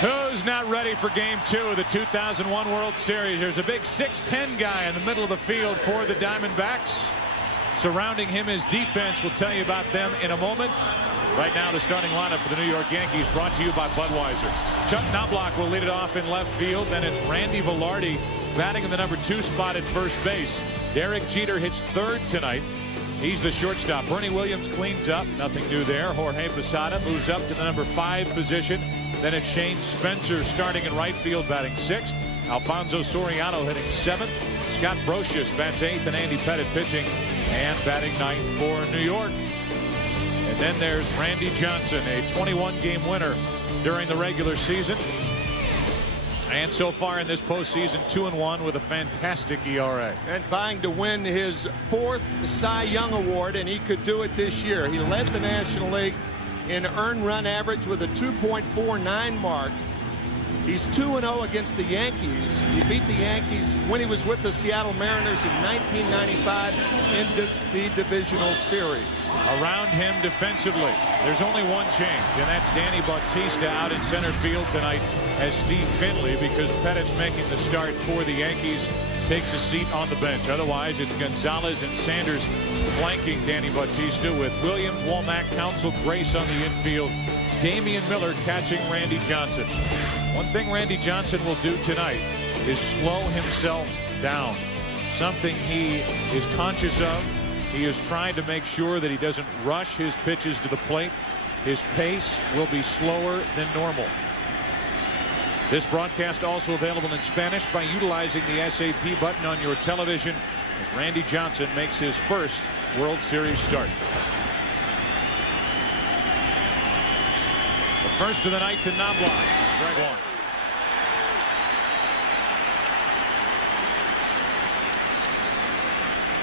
Who's not ready for Game 2 of the 2001 World Series? There's a big 6'10" guy in the middle of the field for the Diamondbacks. Surrounding him is defense. We'll tell you about them in a moment. Right now, the starting lineup for the New York Yankees, brought to you by Budweiser. Chuck Knobloch will lead it off in left field. Then it's Randy Velarde batting in the number 2 spot at first base. Derek Jeter hits third tonight. He's the shortstop. Bernie Williams cleans up. Nothing new there. Jorge Posada moves up to the number 5 position. Then it's Shane Spencer starting in right field, batting 6th. Alfonso Soriano hitting 7th. Scott Brocious bats 8th, and Andy Pettitte pitching and batting 9th for New York. And then there's Randy Johnson, a 21-game winner during the regular season. And so far in this postseason, 2-1 with a fantastic ERA. And vying to win his 4th Cy Young Award, and he could do it this year. He led the National League in earned run average with a 2.49 mark. He's 2-0 against the Yankees. He beat the Yankees when he was with the Seattle Mariners in 1995 in the divisional series. Around him defensively, there's only one change, and that's Danny Bautista out in center field tonight as Steve Finley, because Pettitte's making the start for the Yankees, takes a seat on the bench. Otherwise, it's Gonzalez and Sanders flanking Danny Bautista, with Williams, Womack, Counsell, Grace on the infield. Damian Miller catching Randy Johnson. One thing Randy Johnson will do tonight is slow himself down. Something he is conscious of. He is trying to make sure that he doesn't rush his pitches to the plate. His pace will be slower than normal. This broadcast also available in Spanish by utilizing the SAP button on your television as Randy Johnson makes his first World Series start. The first of the night to Knobloch. Strike one.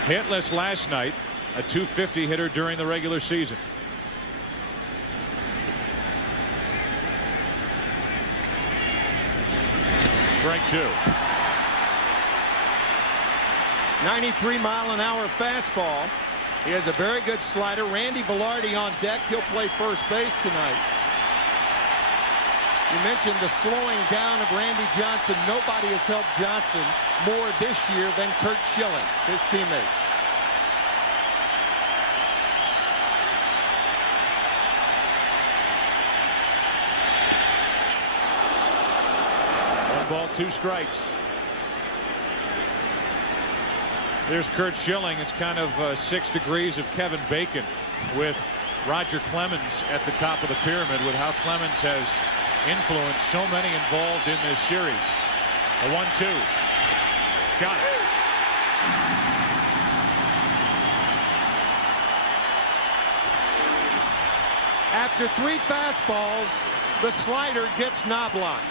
Hitless last night, a .250 hitter during the regular season. Strike 2. 93-mile-an-hour fastball. He has a very good slider. Randy Velarde on deck. He'll play first base tonight. You mentioned the slowing down of Randy Johnson. Nobody has helped Johnson more this year than Curt Schilling, his teammate. One ball, 2 strikes. There's Curt Schilling. It's kind of 6 degrees of Kevin Bacon with Roger Clemens at the top of the pyramid, with how Clemens has influenced so many involved in this series. A 1-2. Got it. After 3 fastballs, the slider gets Knobloch.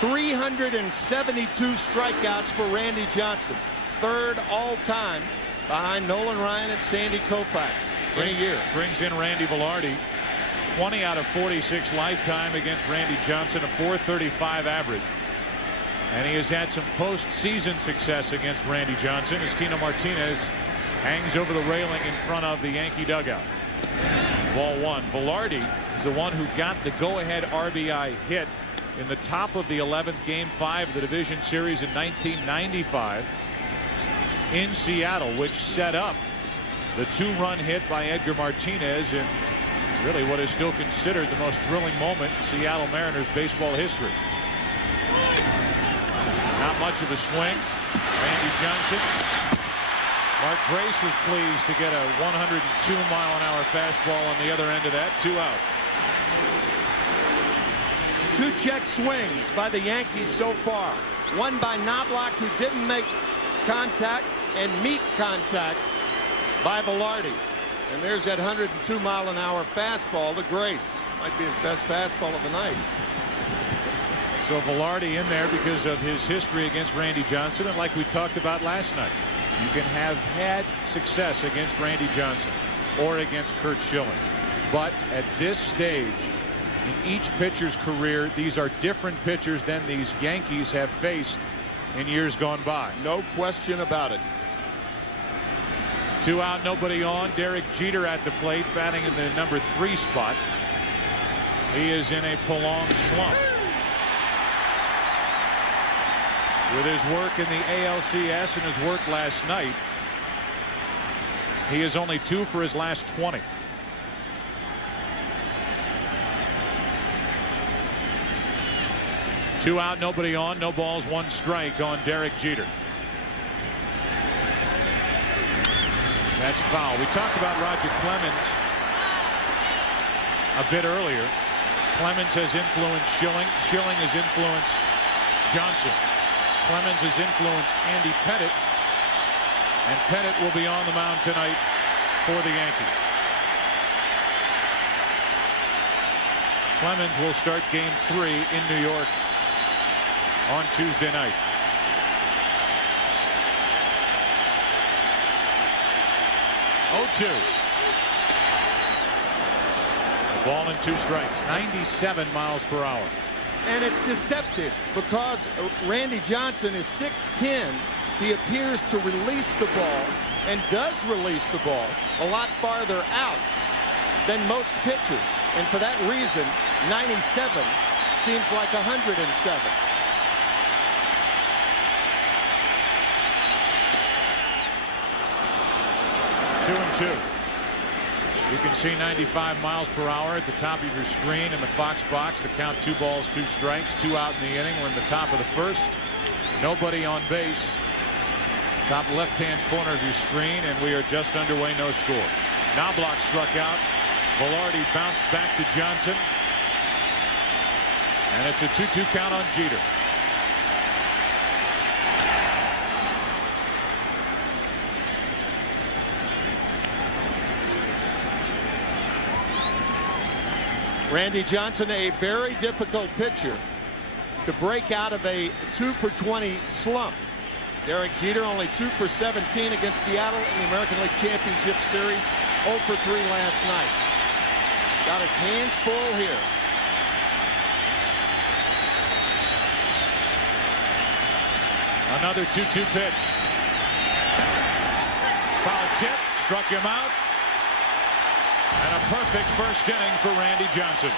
372 strikeouts for Randy Johnson, 3rd all-time behind Nolan Ryan and Sandy Koufax in a year. Brings in Randy Velarde. 20 out of 46 lifetime against Randy Johnson, a .435 average. And he has had some postseason success against Randy Johnson as Tino Martinez hangs over the railing in front of the Yankee dugout. Ball 1. Velarde is the one who got the go-ahead RBI hit in the top of the 11th Game 5 of the division series in 1995 in Seattle, which set up the 2-run hit by Edgar Martinez in really what is still considered the most thrilling moment in Seattle Mariners baseball history. Not much of a swing. Randy Johnson. Mark Grace was pleased to get a 102-mile-an-hour fastball on the other end of that. 2 out. 2 check swings by the Yankees so far. One by Knobloch, who didn't make contact, and meet contact by Velarde. And there's that 102-mile-an-hour fastball to Grace. Might be his best fastball of the night. So Velarde in there because of his history against Randy Johnson. And like we talked about last night, you can have had success against Randy Johnson or against Curt Schilling. But at this stage in each pitcher's career, these are different pitchers than these Yankees have faced in years gone by. No question about it. 2 out, nobody on. Derek Jeter at the plate, batting in the number 3 spot. He is in a prolonged slump. With his work in the ALCS and his work last night, he is only 2 for his last 20. Two out, nobody on, no balls, 1 strike on Derek Jeter. That's foul. We talked about Roger Clemens a bit earlier. Clemens has influenced Schilling. Schilling has influenced Johnson. Clemens has influenced Andy Pettitte. And Pettitte will be on the mound tonight for the Yankees. Clemens will start game 3 in New York on Tuesday night. Ball and 2 strikes. 97 miles per hour. And it's deceptive because Randy Johnson is 6'10". He appears to release the ball and does release the ball a lot farther out than most pitchers. And for that reason, 97 seems like 107. Two and two. You can see 95 miles per hour at the top of your screen in the Fox box. The count 2 balls, 2 strikes, 2 out in the inning. We're in the top of the first. Nobody on base. Top left-hand corner of your screen, and we are just underway, no score. Knobloch struck out. Velarde bounced back to Johnson. And it's a 2-2 count on Jeter. Randy Johnson, a very difficult pitcher to break out of a 2 for 20 slump. Derek Jeter only 2 for 17 against Seattle in the American League Championship Series. 0 for 3 last night. Got his hands full here. Another 2-2 pitch. Foul tip, struck him out. And a perfect first inning for Randy Johnson.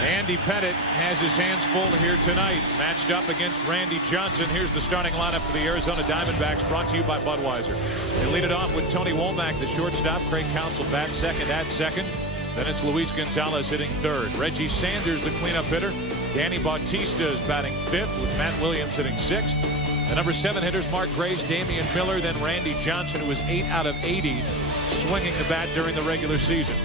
Andy Pettitte has his hands full here tonight, matched up against Randy Johnson. Here's the starting lineup for the Arizona Diamondbacks, brought to you by Budweiser. They lead it off with Tony Womack, the shortstop. Craig Counsell bats second at second. Then it's Luis Gonzalez hitting third. Reggie Sanders, the cleanup hitter. Danny Bautista is batting 5th, with Matt Williams hitting 6th. The number 7 hitters, Mark Grace, Damian Miller, then Randy Johnson, who was 8 out of 80, swinging the bat during the regular season.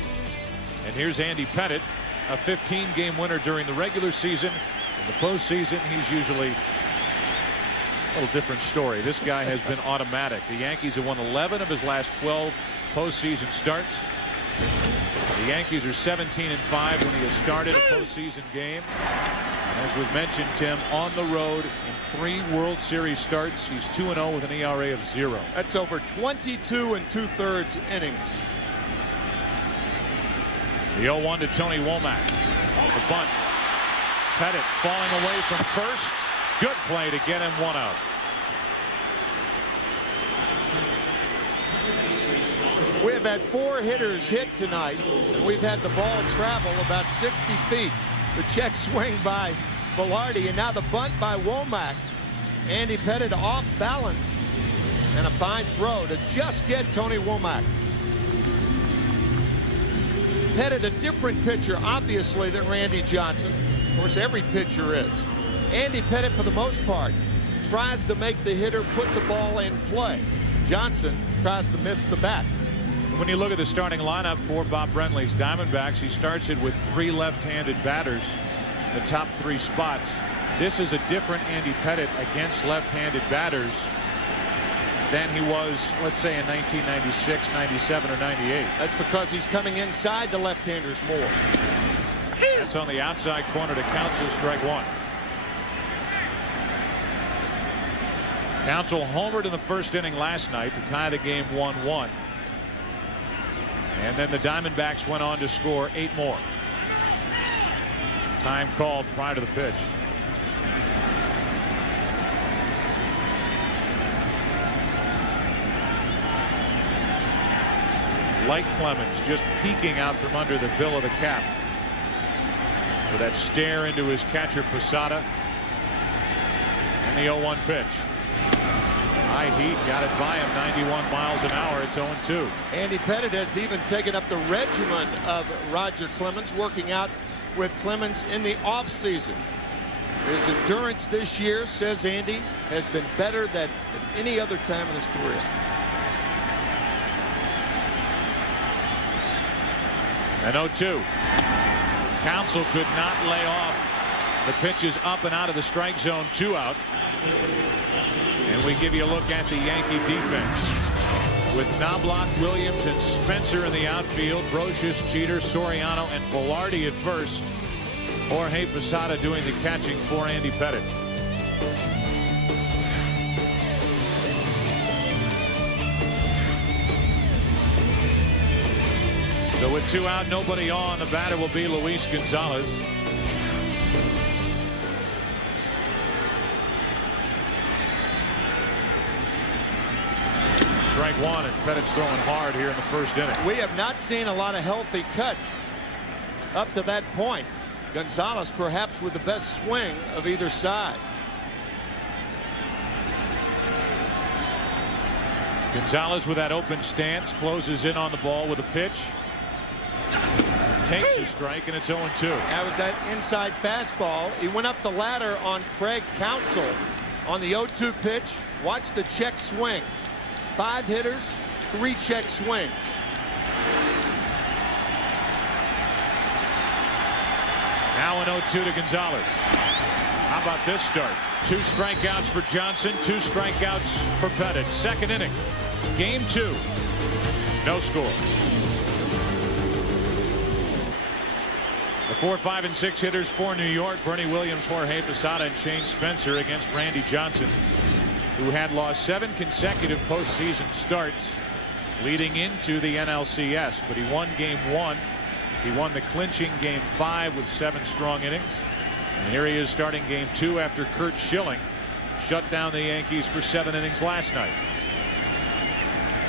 And here's Andy Pettitte, a 15-game winner during the regular season. In the postseason, he's usually a little different story. This guy has been automatic. The Yankees have won 11 of his last 12 postseason starts. The Yankees are 17-5 when he has started a postseason game. And as we've mentioned, Tim, on the road in 3 World Series starts. He's 2-0 with an ERA of 0. That's over 22 2/3 innings. The 0-1 to Tony Womack. The bunt. Pettitte falling away from first. Good play to get him 1 out. We have had 4 hitters hit tonight, and we've had the ball travel about 60 feet. The check swing by Velarde, and now the bunt by Womack. Andy Pettitte off balance, and a fine throw to just get Tony Womack. Pettitte, a different pitcher, obviously, than Randy Johnson. Of course, every pitcher is. Andy Pettitte, for the most part, tries to make the hitter put the ball in play. Johnson tries to miss the bat. When you look at the starting lineup for Bob Brenly's Diamondbacks, he starts it with 3 left-handed batters in the top 3 spots. This is a different Andy Pettitte against left-handed batters than he was, let's say, in 1996, 97, or 98. That's because he's coming inside the left-handers more. That's on the outside corner to Counsell, strike 1. Counsell homered in the first inning last night to tie the game 1-1. And then the Diamondbacks went on to score 8 more. Time called prior to the pitch. like Clemens, just peeking out from under the bill of the cap with that stare into his catcher Posada. And the 0-1 pitch. High heat got it by him, 91 miles an hour. It's 0-2. Andy Pettitte has even taken up the regimen of Roger Clemens, working out with Clemens in the offseason. His endurance this year, says Andy, has been better than any other time in his career. And 0-2. Counsell could not lay off the pitches up and out of the strike zone. 2 out. And we give you a look at the Yankee defense with Knobloch, Williams, and Spencer in the outfield. Brocious, Jeter, Soriano, and Velarde at first. Jorge Posada doing the catching for Andy Pettitte. So with 2 out, nobody on, the batter will be Luis Gonzalez. Strike 1, and Pettitte's throwing hard here in the first inning. We have not seen a lot of healthy cuts up to that point. Gonzalez perhaps with the best swing of either side. Gonzalez with that open stance closes in on the ball with a pitch. Takes a strike, and it's 0-2. That was that inside fastball. He went up the ladder on Craig Counsell on the 0-2 pitch. Watch the check swing. 5 hitters, 3 check swings. Now an 0-2 to Gonzalez. How about this start? 2 strikeouts for Johnson, 2 strikeouts for Pettitte. Second inning, game 2. No score. The 4, 5, and 6 hitters for New York: Bernie Williams, Jorge Posada, and Shane Spencer against Randy Johnson, who had lost 7 consecutive postseason starts leading into the NLCS. But he won game 1. He won the clinching game 5 with 7 strong innings. And here he is starting game 2 after Curt Schilling shut down the Yankees for 7 innings last night.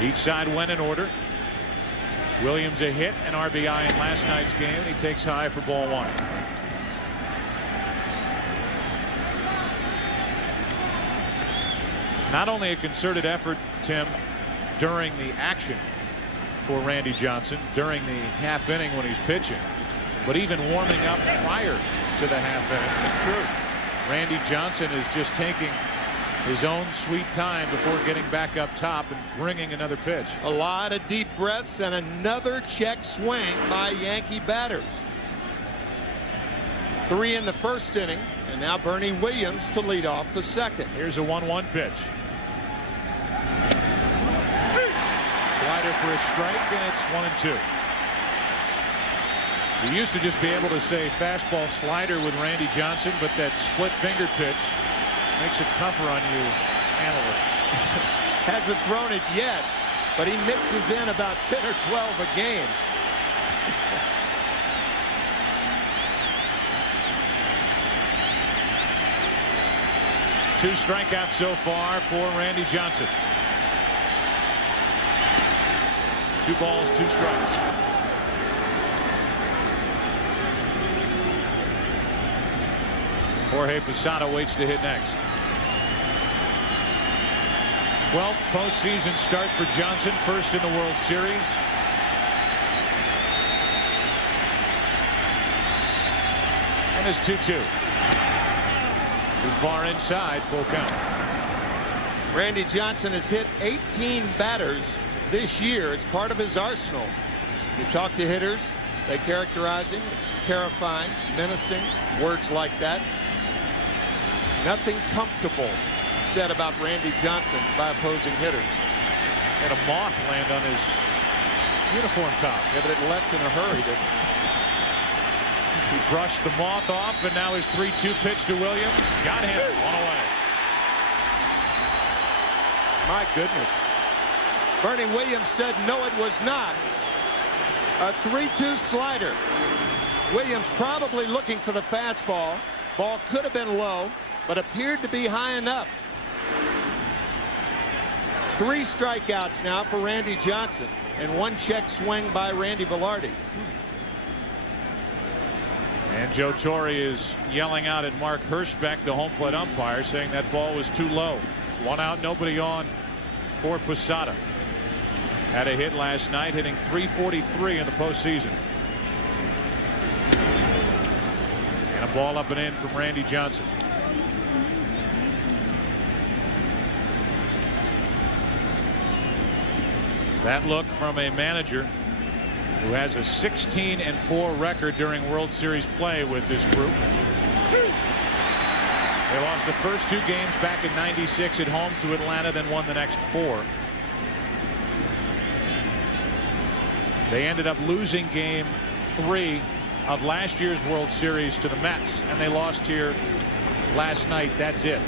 Each side went in order. Williams a hit, an RBI in last night's game. He takes high for ball 1. Not only a concerted effort, Tim, during the action for Randy Johnson during the half inning when he's pitching, but even warming up prior to the half inning. That's true. Randy Johnson is just taking his own sweet time before getting back up top and bringing another pitch. A lot of deep breaths and another check swing by Yankee batters. 3 in the first inning, and now Bernie Williams to lead off the second. Here's a 1-1 pitch. Slider for a strike, and it's 1-2. We used to just be able to say fastball slider with Randy Johnson, but that split fingered pitch makes it tougher on you analysts. Hasn't thrown it yet, but he mixes in about 10 or 12 a game. Two strikeouts so far for Randy Johnson. 2 balls, 2 strikes. Jorge Posada waits to hit next. 12th postseason start for Johnson, first in the World Series. And it's 2-2. Too far inside, full count. Randy Johnson has hit 18 batters this year. It's part of his arsenal. You talk to hitters, they characterize him as terrifying, menacing, words like that. Nothing comfortable said about Randy Johnson by opposing hitters. Had a moth land on his uniform top. Yeah, but it left in a hurry. He brushed the moth off, and now his 3-2 pitch to Williams. Got him. 1 away. My goodness. Bernie Williams said no, it was not. A 3-2 slider. Williams probably looking for the fastball. Ball could have been low, but appeared to be high enough. 3 strikeouts now for Randy Johnson and 1 check swing by Randy Velarde. And Joe Torre is yelling out at Mark Hirschbeck, the home plate umpire, saying that ball was too low. 1 out, nobody on for Posada. Had a hit last night, hitting .343 in the postseason. And a ball up and in from Randy Johnson. That look from a manager who has a 16-4 record during World Series play with this group. They lost the first 2 games back in '96 at home to Atlanta, then won the next 4. They ended up losing game 3 of last year's World Series to the Mets, and they lost here last night. That's it.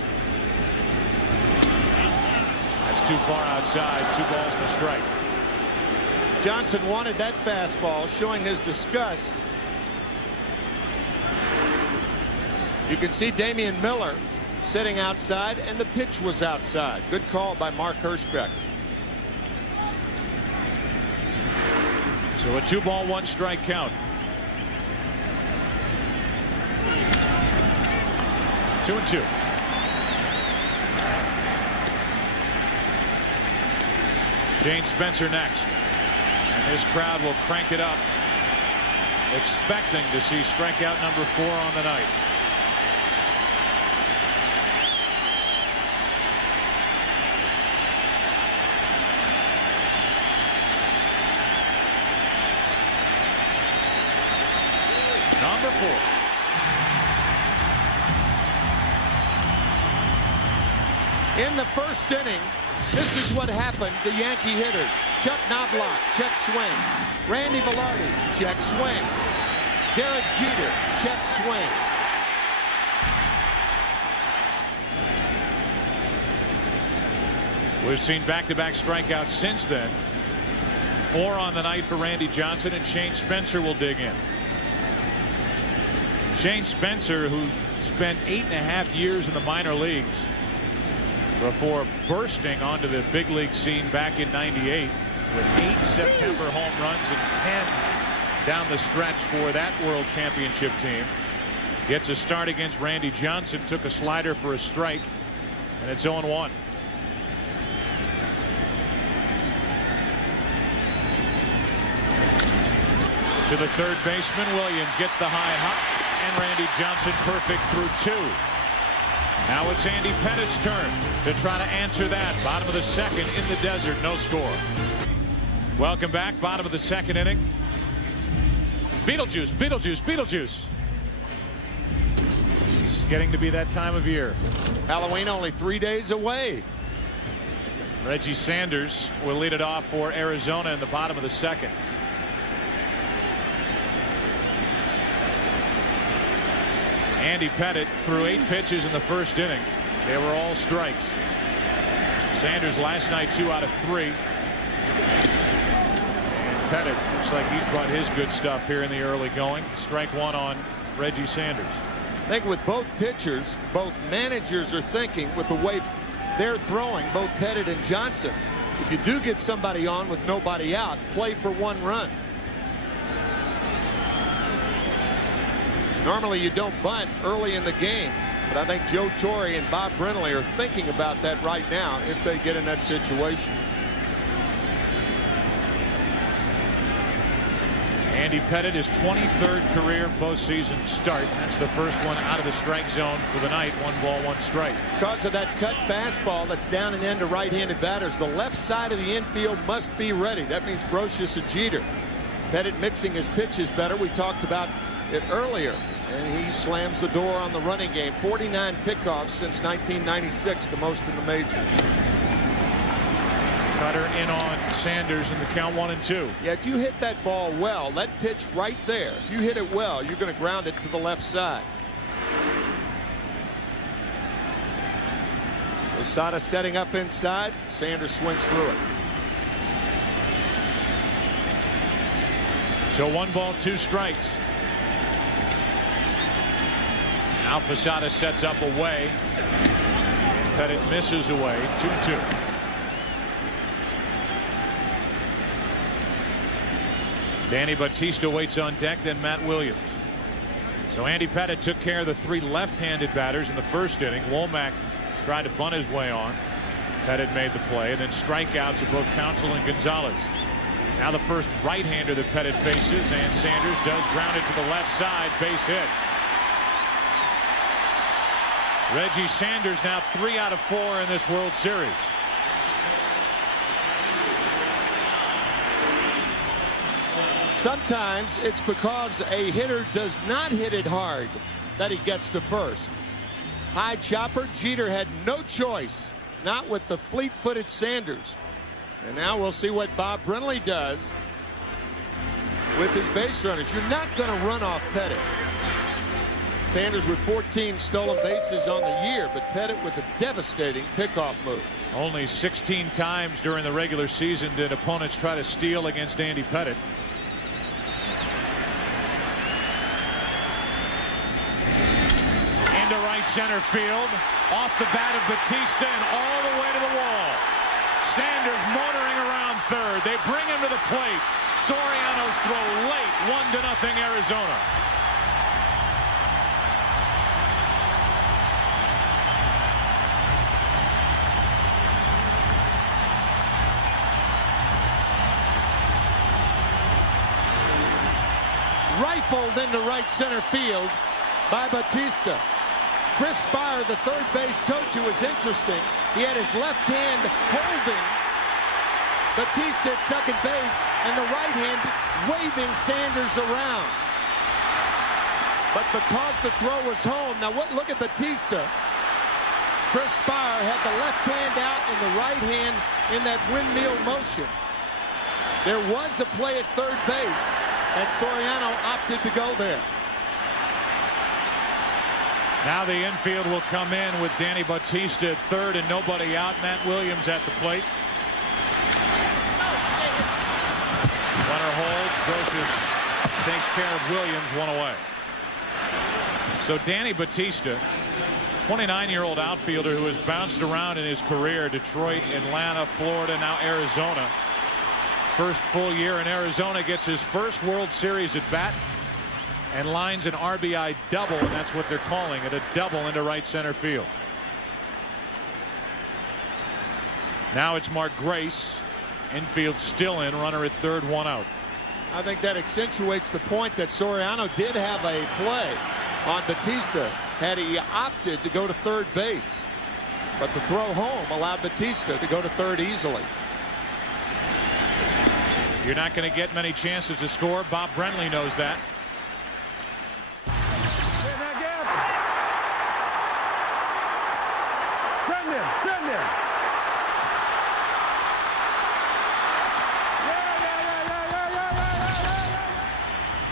That's too far outside. 2 balls and a strike. Johnson wanted that fastball, showing his disgust. You can see Damian Miller sitting outside, and the pitch was outside. Good call by Mark Hirschbeck. So a 2-ball, 1-strike count. 2-2. Shane Spencer next. And this crowd will crank it up, expecting to see strikeout number 4 on the night. Number 4. In the first inning, this is what happened to Yankee hitters. Chuck Knobloch, check swing. Randy Velarde, check swing. Derek Jeter, check swing. We've seen back-to-back strikeouts since then. 4 on the night for Randy Johnson, and Shane Spencer will dig in. Shane Spencer, who spent 8.5 years in the minor leagues before bursting onto the big league scene back in '98 with 8 September home runs and 10 down the stretch for that World Championship team. Gets a start against Randy Johnson, took a slider for a strike, and it's 0-1. To the third baseman, Williams gets the high hop, and Randy Johnson perfect through 2. Now it's Andy Pettit's turn to try to answer that. Bottom of the 2nd in the desert, no score. Welcome back. Bottom of the 2nd inning. Beetlejuice, Beetlejuice, Beetlejuice. It's getting to be that time of year. Halloween only 3 days away. Reggie Sanders will lead it off for Arizona in the bottom of the 2nd. Andy Pettitte threw 8 pitches in the first inning. They were all strikes. Sanders last night 2 out of 3. And Pettitte looks like he's brought his good stuff here in the early going. Strike 1 on Reggie Sanders. I think with both pitchers, both managers are thinking with the way they're throwing, both Pettitte and Johnson, if you do get somebody on with nobody out, play for 1 run. Normally you don't bunt early in the game, but I think Joe Torre and Bob Brenly are thinking about that right now if they get in that situation. Andy Pettitte, his 23rd career postseason start. That's the first one out of the strike zone for the night. 1 ball, 1 strike. Because of that cut fastball that's down and in to right-handed batters, the left side of the infield must be ready. That means Brocious and Jeter. Pettitte mixing his pitches better. We talked about it earlier, and he slams the door on the running game. 49 pickoffs since 1996, the most in the majors. Cutter in on Sanders in the count 1-2. Yeah, if you hit that ball well, that pitch right there, if you hit it well, you're going to ground it to the left side. Posada setting up inside. Sanders swings through it. So 1 ball, 2 strikes. Now Posada sets up away. And Pettitte misses away. 2-2. Danny Batista waits on deck, then Matt Williams. So Andy Pettitte took care of the 3 left-handed batters in the first inning. Womack tried to bunt his way on. Pettitte made the play, and then strikeouts of both Counsell and Gonzalez. Now the first right-hander that Pettitte faces, and Sanders does ground it to the left side, base hit. Reggie Sanders now 3 out of 4 in this World Series. Sometimes it's because a hitter does not hit it hard that he gets to first. High chopper. Jeter had no choice, not with the fleet-footed Sanders. And now we'll see what Bob Brenly does with his base runners. You're not going to run off Pettitte. Sanders with 14 stolen bases on the year, but Pettitte with a devastating pickoff move. Only 16 times during the regular season did opponents try to steal against Andy Pettitte. Into right center field, off the bat of Batista and all the way to the wall. Sanders motoring around third. They bring him to the plate. Soriano's throw late, 1-0 Arizona. Rifled into right center field by Batista. Chris Spire, the third base coach, who was interesting. He had his left hand holding Batista at second base and the right hand waving Sanders around. But because the throw was home, now look at Batista. Chris Spire had the left hand out and the right hand in that windmill motion. There was a play at third base, and Soriano opted to go there. Now the infield will come in with Danny Batista at third and nobody out. Matt Williams at the plate. Runner holds. Brocious takes care of Williams, 1 away. So Danny Batista, 29-year-old outfielder who has bounced around in his career. Detroit, Atlanta, Florida, now Arizona. First full year in Arizona, gets his first World Series at bat and lines an RBI double, and that's what they're calling it, a double into right center field. Now it's Mark Grace. Infield still in, runner at third, 1 out. I think that accentuates the point that Soriano did have a play on Batista had he opted to go to third base. But the throw home allowed Batista to go to third easily. You're not going to get many chances to score. Bob Brenly knows that. Send him.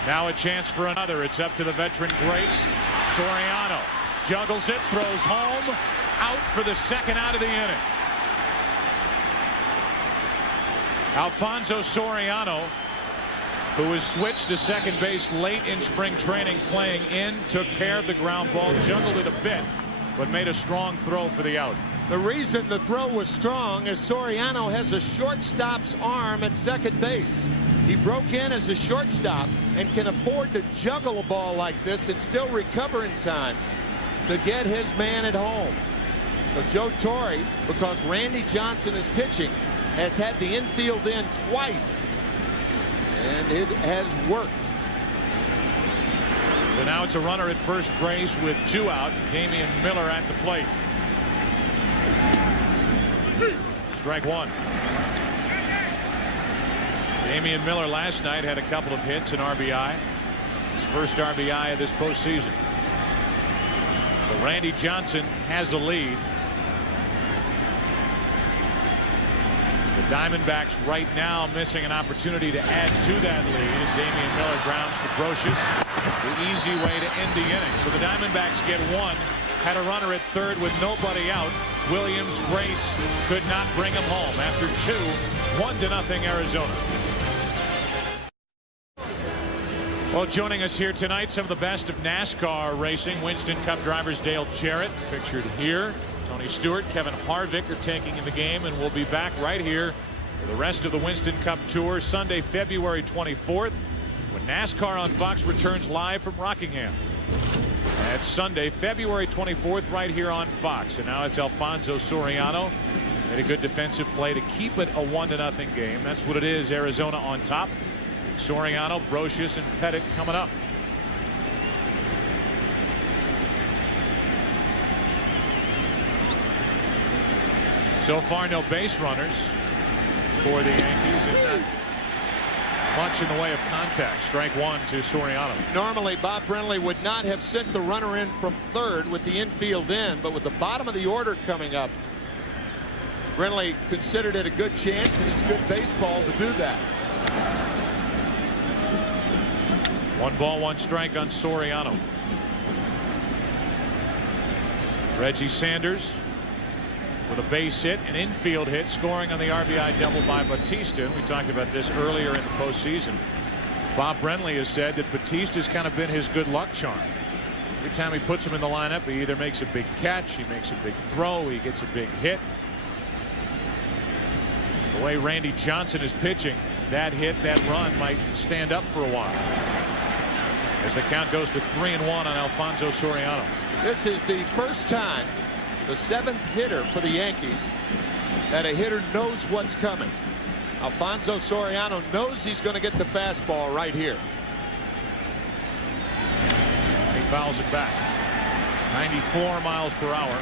Now a chance for another. It's up to the veteran Grace. Soriano juggles it, throws home, out for the second out of the inning. Alfonso Soriano, who was switched to second base late in spring training, playing in, took care of the ground ball, juggled it a bit, but made a strong throw for the out. The reason the throw was strong is Soriano has a shortstop's arm at second base. He broke in as a shortstop and can afford to juggle a ball like this and still recover in time to get his man at home. So Joe Torre, because Randy Johnson is pitching, has had the infield in twice, and it has worked. So now it's a runner at first, Grace, with 2 out. Damian Miller at the plate. Strike 1. Damian Miller last night had a couple of hits and RBI. His first RBI of this postseason. So Randy Johnson has a lead. The Diamondbacks right now missing an opportunity to add to that lead. And Damian Miller grounds to Brocious. The easy way to end the inning. So the Diamondbacks get 1. Had a runner at third with nobody out. Williams, Grace could not bring him home after 2. 1-0 Arizona. Well, joining us here tonight, some of the best of NASCAR racing. Winston Cup drivers Dale Jarrett, pictured here. Tony Stewart, Kevin Harvick are taking in the game, and we'll be back right here for the rest of the Winston Cup Tour Sunday, February 24th, when NASCAR on Fox returns live from Rockingham. That's Sunday, February 24th, right here on Fox. And now it's Alfonso Soriano. Made a good defensive play to keep it a 1-0 game. That's what it is. Arizona on top. Soriano, Brocious, and Pettit coming up. So far, no base runners for the Yankees, and not much in the way of contact. Strike one to Soriano. Normally, Bob Brenly would not have sent the runner in from third with the infield in, but with the bottom of the order coming up, Brenly considered it a good chance, and it's good baseball to do that. 1 ball, 1 strike on Soriano. Reggie Sanders with a base hit, an infield hit, scoring on the RBI double by Batista. We talked about this earlier in the postseason. Bob Brenly has said that Batista's kind of been his good luck charm. Every time he puts him in the lineup, he either makes a big catch, he makes a big throw, he gets a big hit. The way Randy Johnson is pitching, that hit, that run might stand up for a while. As the count goes to 3-1 on Alfonso Soriano. This is the first time, the 7th hitter for the Yankees, that a hitter knows what's coming. Alfonso Soriano knows he's going to get the fastball right here. And he fouls it back. 94 miles per hour.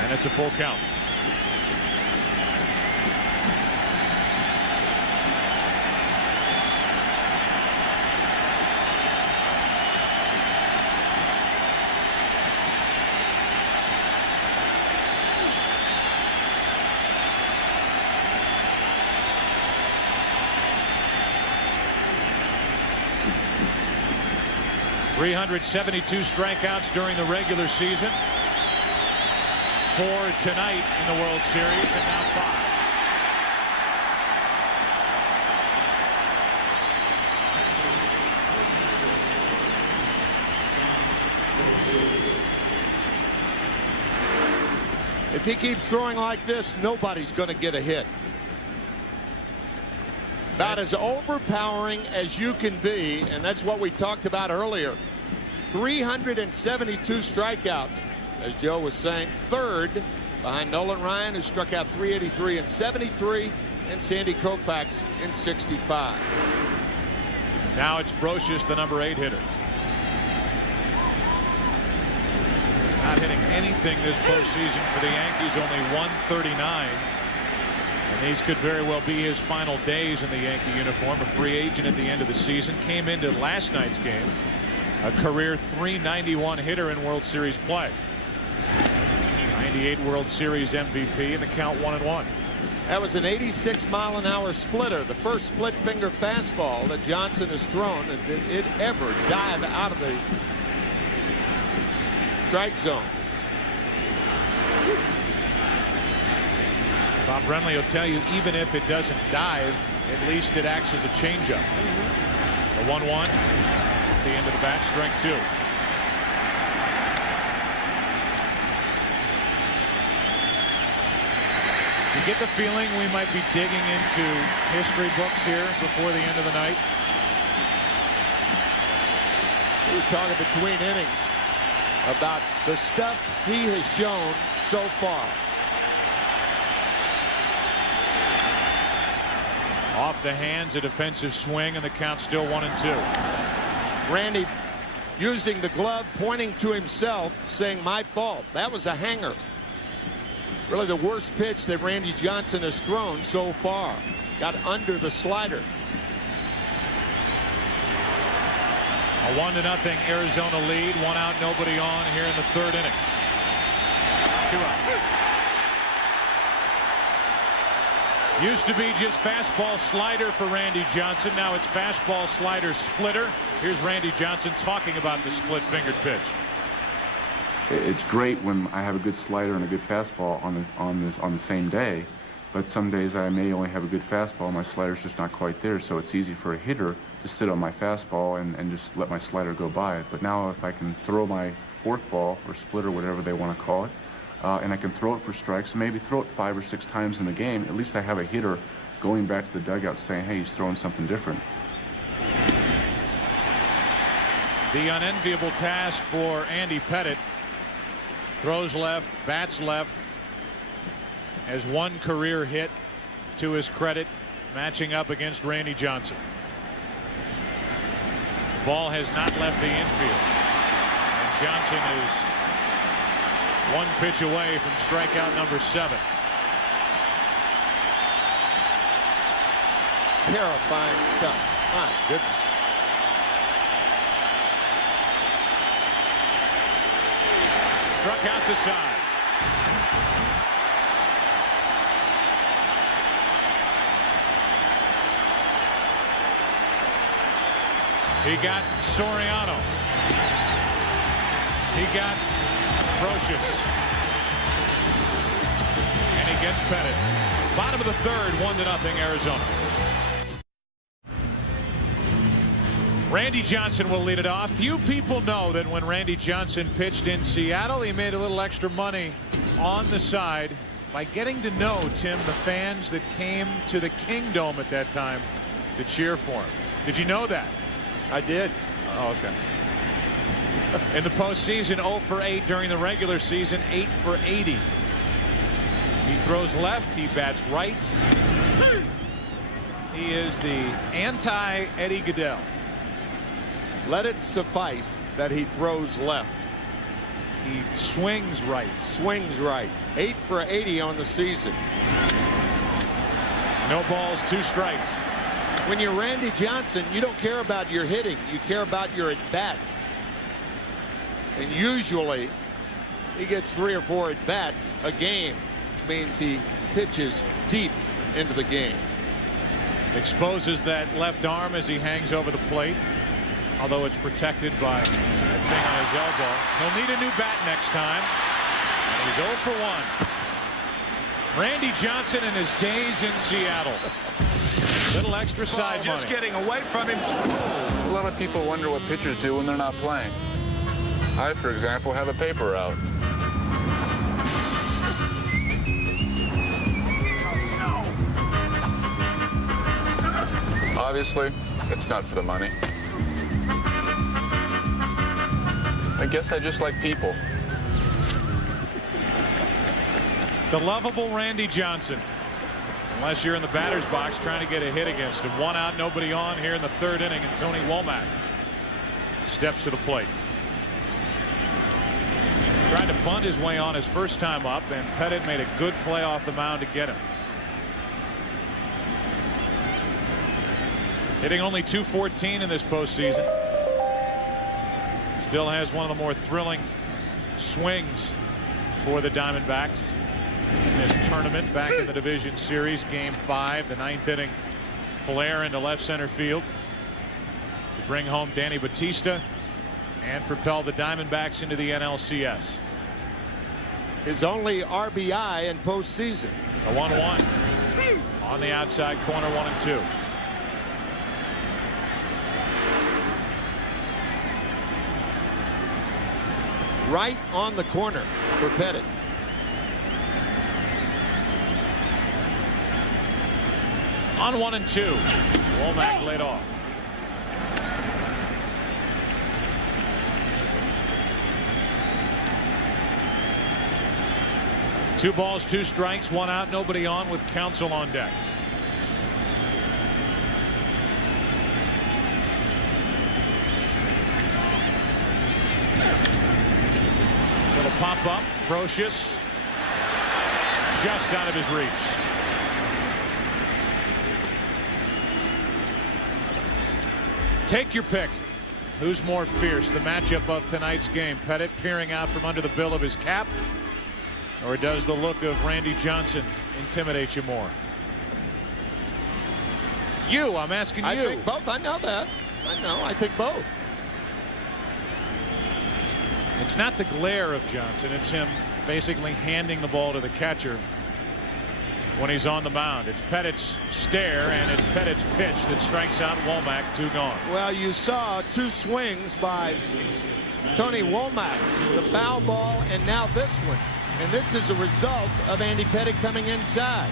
And it's a full count. .372 strikeouts during the regular season. 4 tonight in the World Series, and now 5. If he keeps throwing like this, nobody's going to get a hit. About as overpowering as you can be, and that's what we talked about earlier. 372 strikeouts, as Joe was saying, third behind Nolan Ryan, who struck out 383 in 73, and Sandy Koufax in 65. Now it's Brocious, the number 8 hitter. Not hitting anything this postseason for the Yankees, only 139. And these could very well be his final days in the Yankee uniform. A free agent at the end of the season. Came into last night's game a career .391 hitter in World Series play. 98 World Series MVP, and the count 1-1. That was an 86-mile-an-hour splitter, the first split finger fastball that Johnson has thrown, and did it ever dive out of the strike zone. Bob Brenly will tell you, even if it doesn't dive, at least it acts as a changeup. A 1-1 at the end of the bat, strike 2. You get the feeling we might be digging into history books here before the end of the night. We were talking between innings about the stuff he has shown so far. Off the hands, a defensive swing, and the count still 1-2. Randy using the glove, pointing to himself, saying, "My fault. That was a hanger." Really the worst pitch that Randy Johnson has thrown so far. Got under the slider. A 1-0 Arizona lead. 1 out, nobody on here in the 3rd inning. 2 out. Used to be just fastball slider for Randy Johnson. Now it's fastball slider splitter. Here's Randy Johnson talking about the split fingered pitch. It's great when I have a good slider and a good fastball on the same day, but some days I may only have a good fastball, my slider's just not quite there, so it's easy for a hitter to sit on my fastball and just let my slider go by. But now if I can throw my forkball or split or whatever they want to call it, and I can throw it for strikes, maybe throw it 5 or 6 times in the game. At least I have a hitter going back to the dugout saying, hey, he's throwing something different. The unenviable task for Andy Pettitte. Throws left, bats left, has 1 career hit to his credit, matching up against Randy Johnson. The ball has not left the infield, and Johnson is 1 pitch away from strikeout number 7. Terrifying stuff. My goodness. Struck out the side. He got Soriano. He got Brocious. And he gets Pettitte. Bottom of the 3rd, 1-0 Arizona. Randy Johnson will lead it off. Few people know that when Randy Johnson pitched in Seattle, he made a little extra money on the side by getting to know, Tim, the fans that came to the Kingdome at that time to cheer for him. Did you know that? I did. Oh, okay. In the postseason, 0 for 8 during the regular season, 8 for 80. He throws left, he bats right. He is the anti-Eddie Goodell. Let it suffice that he throws left. He swings right. Swings right. 8 for 80 on the season. No balls, 2 strikes. When you're Randy Johnson, you don't care about your hitting. You care about your at-bats. And usually he gets 3 or 4 at-bats a game, which means he pitches deep into the game. Exposes that left arm as he hangs over the plate, although it's protected by that thing on his elbow. He'll need a new bat next time. And he's 0 for 1. Randy Johnson and his days in Seattle. Little extra side just money. getting away from him. A lot of people wonder what pitchers do when they're not playing. I, for example, have a paper route. Obviously, it's not for the money. I guess I just like people. The lovable Randy Johnson. Unless you're in the batter's box trying to get a hit against him. 1 out, nobody on here in the 3rd inning, and Tony Womack steps to the plate. Tried to bunt his way on his first time up, and Pettitte made a good play off the mound to get him. Hitting only .214 in this postseason. Still has one of the more thrilling swings for the Diamondbacks in this tournament back in the division series. Game 5, the 9th inning flare into left center field to bring home Danny Batista and propel the Diamondbacks into the NLCS. His only RBI in postseason. A 1-1 on the outside corner, 1-2. Right on the corner for Pettitte. On 1-2. Womack laid off. Two balls, 2 strikes, 1 out, nobody on with Counsell on deck. Little pop up, Brocious just out of his reach. Take your pick. Who's more fierce? The matchup of tonight's game. Pettitte peering out from under the bill of his cap, or does the look of Randy Johnson intimidate you more? I'm asking you. I think both. I know that. I know. I think both. It's not the glare of Johnson. It's him basically handing the ball to the catcher when he's on the mound. It's Pettitte's stare, and it's Pettitte's pitch that strikes out Womack. 2 gone. Well, you saw 2 swings by Tony Womack. The foul ball, and now this one. And this is a result of Andy Pettitte coming inside.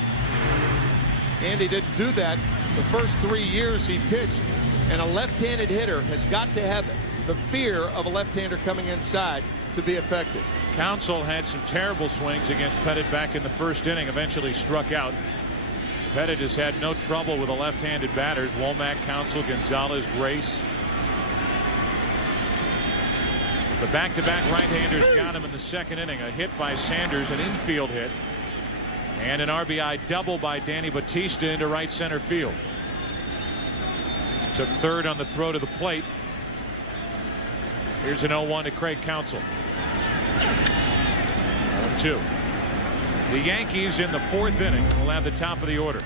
Andy didn't do that the first 3 years he pitched. And a left-handed hitter has got to have the fear of a left-hander coming inside to be effective. Counsell had some terrible swings against Pettitte back in the first inning, eventually struck out. Pettitte has had no trouble with the left-handed batters. Womack, Counsell, Gonzalez, Grace. The back-to-back right-handers got him in the second inning. A hit by Sanders, an infield hit, and an RBI double by Danny Batista into right center field. Took third on the throw to the plate. Here's an 0-1 to Craig Counsell. 0-2. The Yankees in the fourth inning will have the top of the order.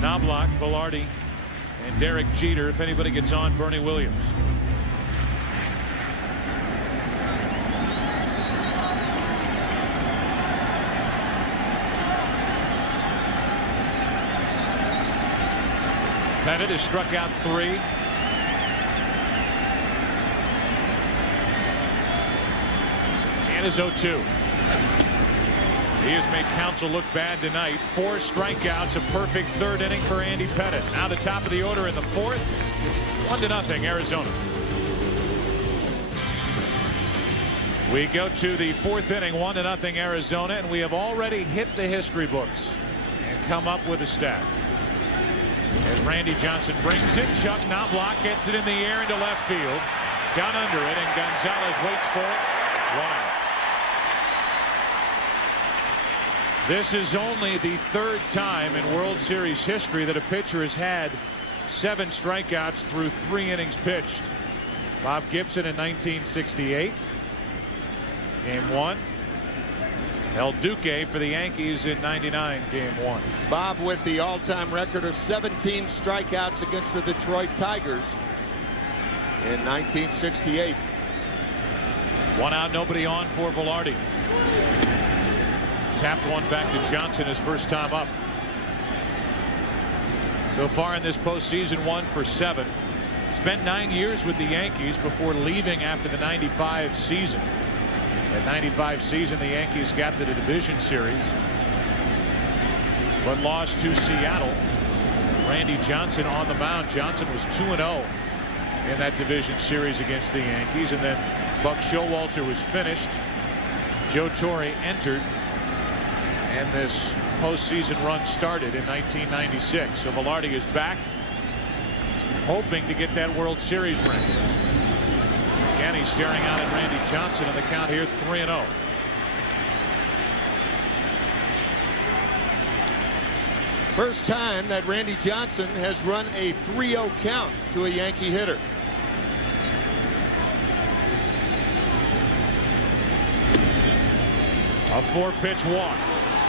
Knobloch, Velarde, and Derek Jeter. If anybody gets on, Bernie Williams. Pettitte has struck out 3. And is 0-2. He has made Counsell look bad tonight. 4 strikeouts, a perfect third inning for Andy Pettitte. Now the top of the order in the fourth. 1-0 Arizona. We go to the fourth inning, 1-0 Arizona, and we have already hit the history books and come up with a stat. As Randy Johnson brings it, Chuck Knobloch gets it in the air into left field. Got under it, and Gonzalez waits for it. 1 out. This is only the third time in World Series history that a pitcher has had 7 strikeouts through 3 innings pitched. Bob Gibson in 1968. Game 1. El Duque for the Yankees in '99, Game 1. Bob with the all-time record of 17 strikeouts against the Detroit Tigers in 1968. 1 out, nobody on for Velarde. Tapped one back to Johnson his first time up. So far in this postseason, 1 for 7. Spent 9 years with the Yankees before leaving after the '95 season. That '95 season, the Yankees got to the division series, but lost to Seattle. Randy Johnson on the mound. Johnson was 2-0 in that division series against the Yankees, and then Buck Showalter was finished. Joe Torre entered, and this postseason run started in 1996. So Velarde is back, hoping to get that World Series ring. Again, he's staring out at Randy Johnson, and the count here 3-0. First time that Randy Johnson has run a 3-0 count to a Yankee hitter. A 4-pitch walk,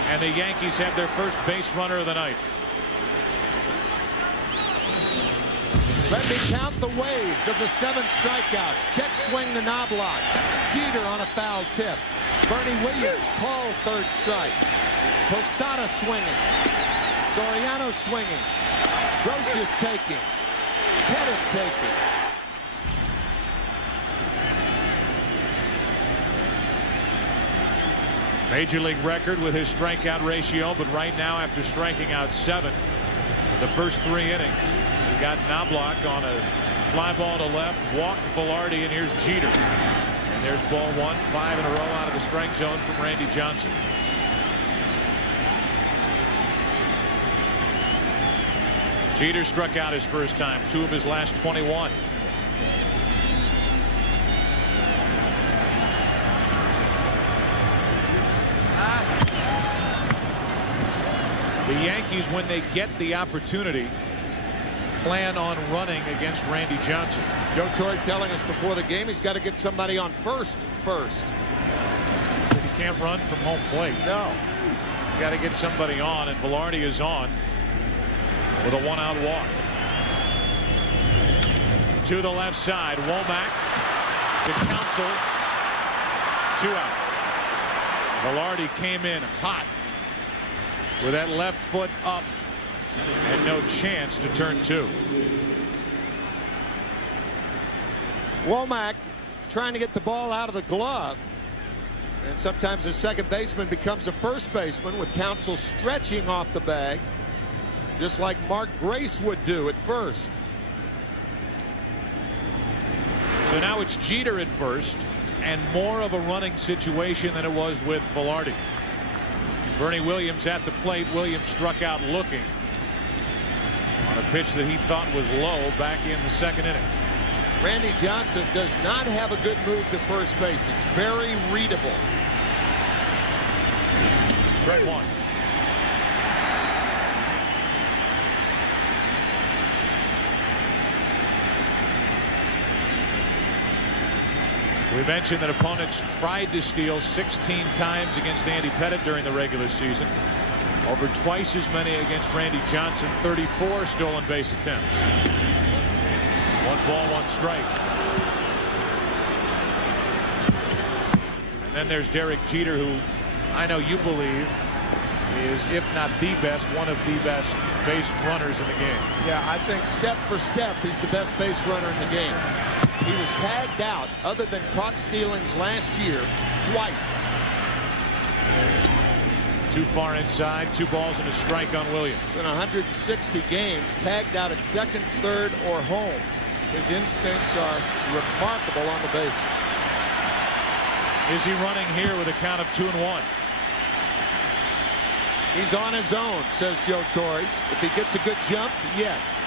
and the Yankees have their first base runner of the night. Let me count the ways of the 7 strikeouts. Check swing to Knobloch. Jeter on a foul tip. Bernie Williams called third strike. Posada swinging. Soriano swinging. Grossius taking. Pettitte taking. Major league record with his strikeout ratio, but right now, after striking out 7 the first 3 innings, we got Knobloch on a fly ball to left, walked Velarde, and here's Jeter. And there's ball 1, 5 in a row out of the strike zone from Randy Johnson. Jeter struck out his first time, 2 of his last 21. The Yankees, when they get the opportunity, plan on running against Randy Johnson. Joe Torre telling us before the game he's got to get somebody on first. He can't run from home plate. No. You got to get somebody on, and Velarde is on with a 1-out walk. To the left side, Womack to Counsell. 2 out. Velarde came in hot with that left foot up and no chance to turn 2. Womack trying to get the ball out of the glove. And sometimes a second baseman becomes a first baseman with Counsell stretching off the bag, just like Mark Grace would do at first. So now it's Jeter at first, and more of a running situation than it was with Velarde. Bernie Williams at the plate. Williams struck out looking on a pitch that he thought was low back in the second inning. Randy Johnson does not have a good move to first base. It's very readable. Strike one. We mentioned that opponents tried to steal 16 times against Andy Pettitte during the regular season. Over twice as many against Randy Johnson. 34 stolen base attempts. 1 ball, 1 strike. And then there's Derek Jeter, who I know you believe is, if not the best, one of the best base runners in the game. Yeah, I think step for step, he's the best base runner in the game. He was tagged out, other than caught stealings last year, twice. Too far inside. 2 balls and a strike on Williams. In 160 games, tagged out at second, third, or home. His instincts are remarkable on the bases. Is he running here with a count of 2-1? He's on his own, says Joe Torre. If he gets a good jump, yes.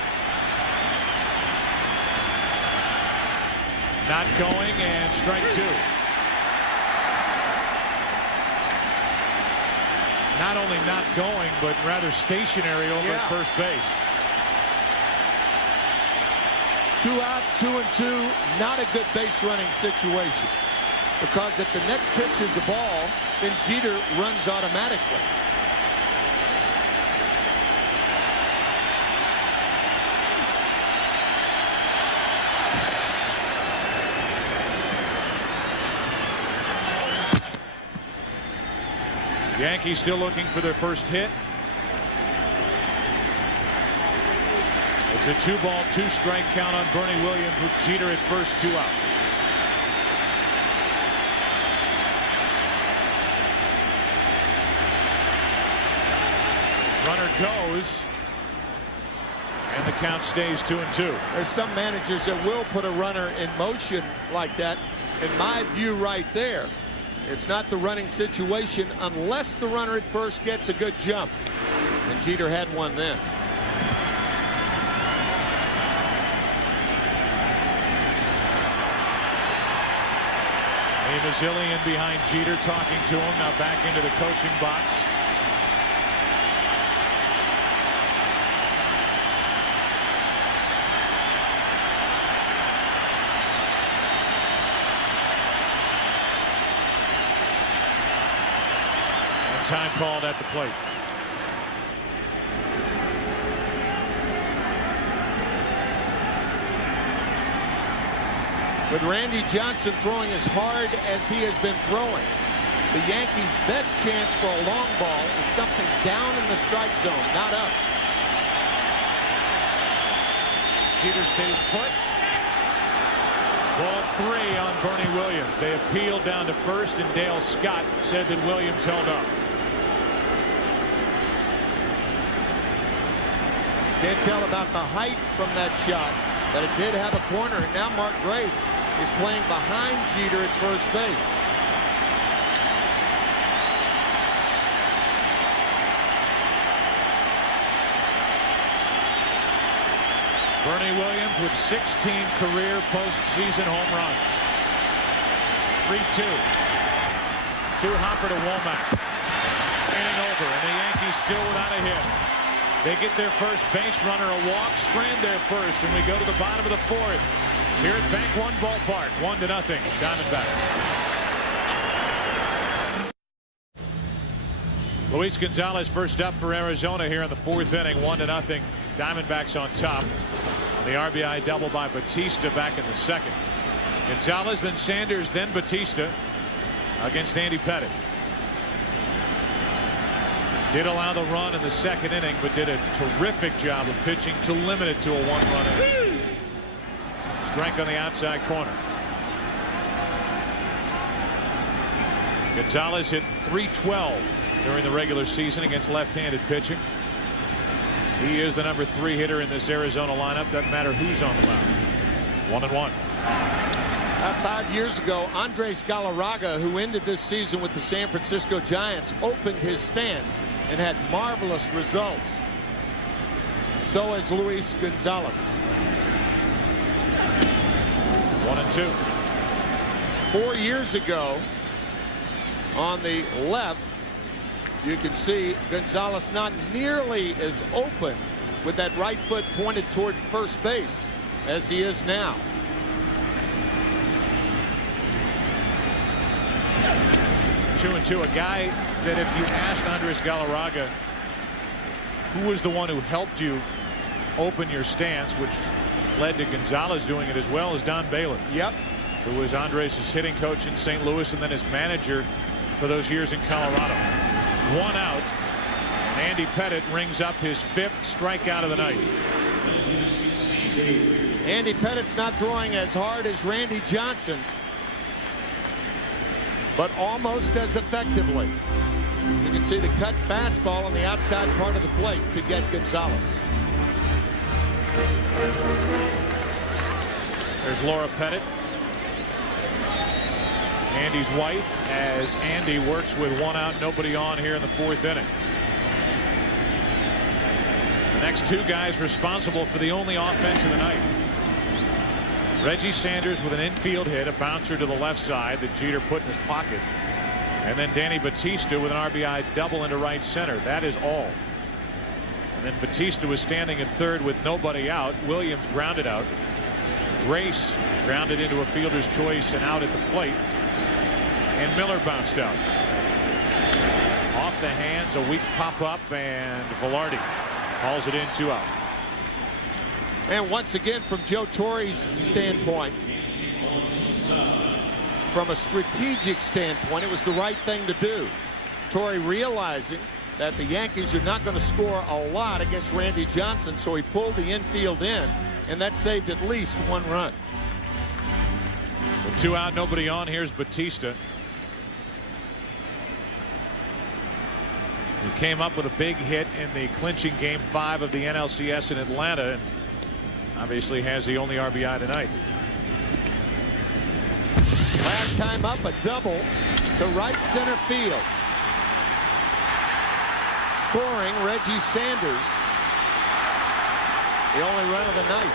Not going, and strike 2. Not only not going, but rather stationary over at first base. 2 out, 2-2. Not a good base running situation, because if the next pitch is a ball, then Jeter runs automatically. Yankees still looking for their first hit. It's a 2-ball, 2-strike count on Bernie Williams with Jeter at first, 2 out. Runner goes, and the count stays 2-2. There's some managers that will put a runner in motion like that. In my view, right there, it's not the running situation unless the runner at first gets a good jump. And Jeter had one then. Mazzillian behind Jeter, talking to him. Now back into the coaching box. Time called at the plate. With Randy Johnson throwing as hard as he has been throwing, the Yankees' best chance for a long ball is something down in the strike zone, not up. Jeter stays put. Ball 3 on Bernie Williams. They appealed down to first, and Dale Scott said that Williams held up. Can't tell about the height from that shot, but it did have a corner. And now Mark Grace is playing behind Jeter at first base. Bernie Williams with 16 career postseason home runs. 3-2. 2-hopper to Womack. Inning over, and the Yankees still without a hit. They get their first base runner a walk, strand there first, and we go to the bottom of the 4th here at Bank One Ballpark. 1-0 Diamondbacks. Luis Gonzalez first up for Arizona here in the 4th inning. 1-0 Diamondbacks on top. On the RBI double by Batista back in the 2nd. Gonzalez, then Sanders, then Batista against Andy Pettitte. Did allow the run in the 2nd inning, but did a terrific job of pitching to limit it to a 1-run inning. Strike on the outside corner. Gonzalez hit .312 during the regular season against left-handed pitching. He is the number 3 hitter in this Arizona lineup. Doesn't matter who's on the mound. 1-1. 5 years ago, Andres Galarraga, who ended this season with the San Francisco Giants, opened his stance and had marvelous results. So has Luis Gonzalez. 1-2. 4 years ago, on the left, you can see Gonzalez not nearly as open with that right foot pointed toward first base as he is now. 2-2. A guy that if you asked Andres Galarraga who was the one who helped you open your stance, which led to Gonzalez doing it as well, as Don Baylor. Yep. Who was Andres' hitting coach in St. Louis and then his manager for those years in Colorado. 1 out. And Andy Pettitte rings up his 5th strikeout of the night. Andy Pettitte's not throwing as hard as Randy Johnson, but almost as effectively. You can see the cut fastball on the outside part of the plate to get Gonzalez. There's Laura Pettitte, Andy's wife, as Andy works with 1 out, nobody on here in the 4th inning. The next 2 guys responsible for the only offense of the night. Reggie Sanders with an infield hit, a bouncer to the left side that Jeter put in his pocket. And then Danny Batista with an RBI double into right center. That is all. And then Batista was standing at third with nobody out. Williams grounded out. Grace grounded into a fielder's choice and out at the plate. And Miller bounced out. Off the hands, a weak pop-up, and Velarde hauls it in, 2 out. And once again, from Joe Torre's standpoint, from a strategic standpoint, it was the right thing to do. Torre realizing that the Yankees are not going to score a lot against Randy Johnson, so he pulled the infield in, and that saved at least 1 run. With 2 out, nobody on. Here's Batista. He came up with a big hit in the clinching Game 5 of the NLCS in Atlanta, and obviously has the only RBI tonight. Last time up, a double to right center field. Scoring Reggie Sanders. The only run of the night.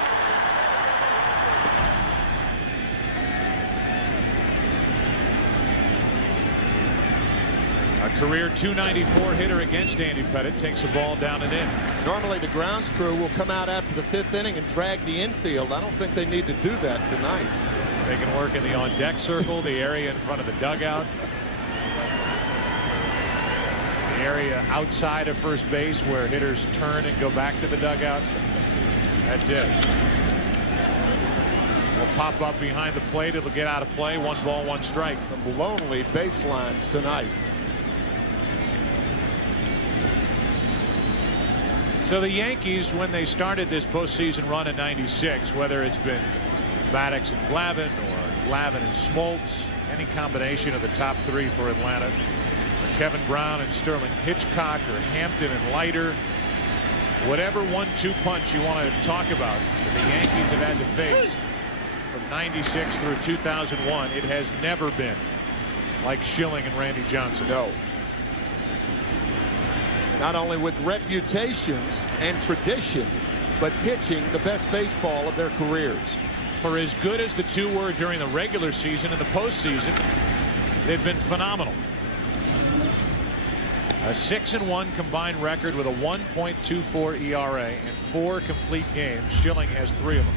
A career .294 hitter against Andy Pettitte takes the ball down and in. Normally the grounds crew will come out after the 5th inning and drag the infield. I don't think they need to do that tonight. They can work in the on-deck circle, the area in front of the dugout, the area outside of first base where hitters turn and go back to the dugout. That's it. Will pop up behind the plate. It'll get out of play. 1 ball, 1 strike. Some lonely baselines tonight. So the Yankees, when they started this postseason run in '96, whether it's been Maddox and Glavine or Glavine and Smoltz, any combination of the top 3 for Atlanta, or Kevin Brown and Sterling Hitchcock, or Hampton and Leiter, whatever 1-2 punch you want to talk about that the Yankees have had to face from '96 through 2001, it has never been like Schilling and Randy Johnson. No. Not only with reputations and tradition, but pitching the best baseball of their careers. For as good as the 2 were during the regular season and the postseason, they've been phenomenal. A 6-1 combined record with a 1.24 ERA and 4 complete games. Schilling has 3 of them.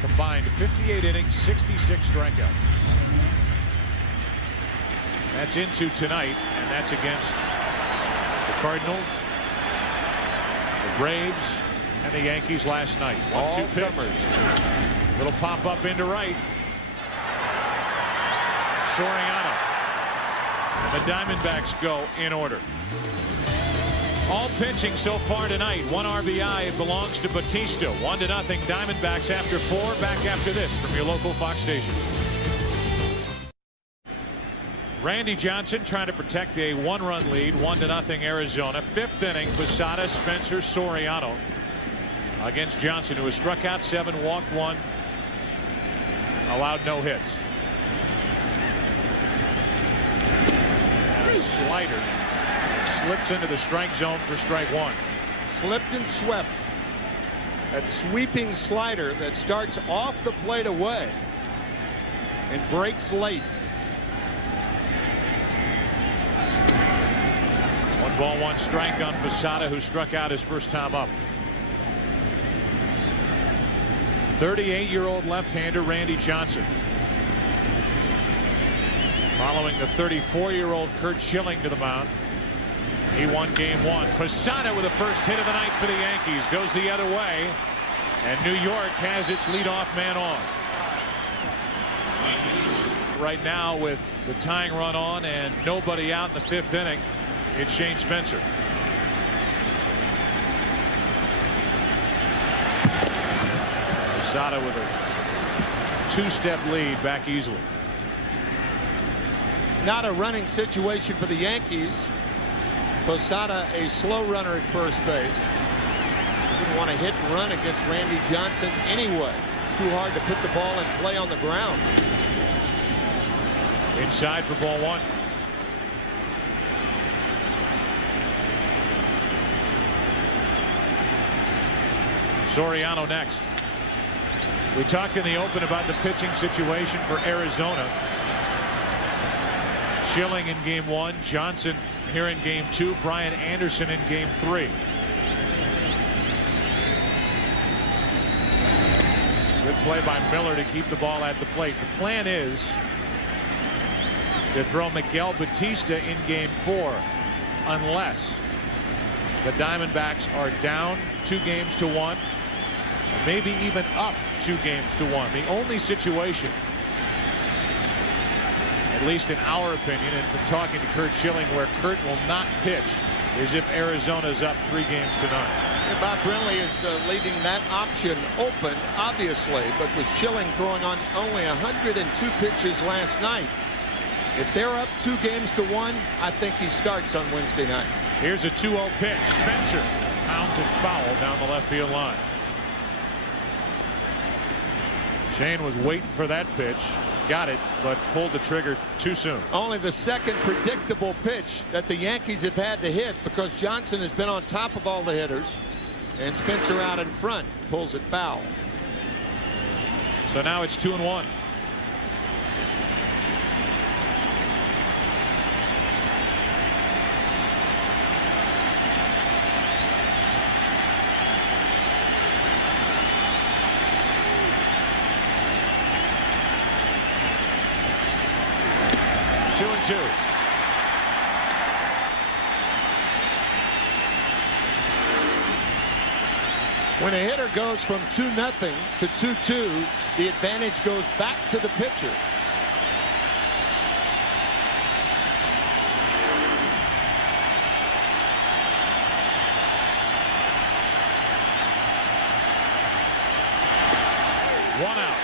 Combined 58 innings, 66 strikeouts. That's into tonight, and that's against the Cardinals, the Braves, and the Yankees last night. 1-2 pitch. Little pop up into right. Soriano. And the Diamondbacks go in order. All pitching so far tonight. 1 RBI. It belongs to Batista. 1-0 Diamondbacks after 4. Back after this from your local Fox station. Randy Johnson trying to protect a 1-run lead, 1-0 Arizona. 5th inning, Posada, Spencer, Soriano against Johnson, who has struck out 7, walked 1, allowed no hits. And a slider slips into the strike zone for strike 1. Slipped and swept. That sweeping slider that starts off the plate away and breaks late. 1 ball, 1 strike on Posada, who struck out his first time up. 38-year-old left-hander Randy Johnson, following the 34-year-old Curt Schilling to the mound. He won game 1. Posada with the first hit of the night for the Yankees goes the other way, and New York has its leadoff man on. Right now, with the tying run on and nobody out in the 5th inning, it's Shane Spencer. Posada with a 2-step lead, back easily. Not a running situation for the Yankees. Posada a slow runner at first base. Didn't want to hit and run against Randy Johnson anyway. It's too hard to put the ball in play on the ground. Inside for ball 1. Soriano next. We talked in the open about the pitching situation for Arizona. Schilling in game 1, Johnson here in game 2, Brian Anderson in game 3. Good play by Miller to keep the ball at the plate. The plan is to throw Miguel Batista in game 4 unless the Diamondbacks are down 2-1, maybe even up 2-1. The only situation, at least in our opinion, and from talking to Curt Schilling, where Curt will not pitch is if Arizona's up 3-0. Bob Brenly is leaving that option open, obviously, but with Schilling throwing on only 102 pitches last night, if they're up 2-1, I think he starts on Wednesday night. Here's a 2-0 pitch. Spencer pounds it foul down the left field line. Shane was waiting for that pitch, got it, but pulled the trigger too soon. Only the second predictable pitch that the Yankees have had to hit, because Johnson has been on top of all the hitters and Spencer out in front pulls it foul. So now it's 2-1. When a hitter goes from 2-0 to 2-2, the advantage goes back to the pitcher. One out.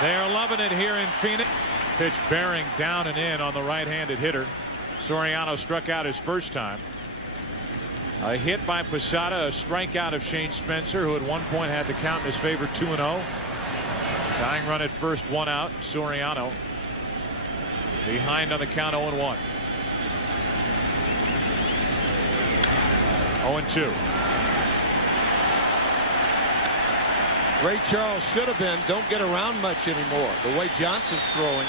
They're loving it here in Phoenix. Pitch bearing down and in on the right-handed hitter. Soriano struck out his first time. A hit by Posada, a strikeout of Shane Spencer, who at one point had the count in his favor, 2-0. Tying run at first, 1 out. Soriano behind on the count, 0-1. 0-2. Ray Charles should have been, don't get around much anymore, the way Johnson's throwing.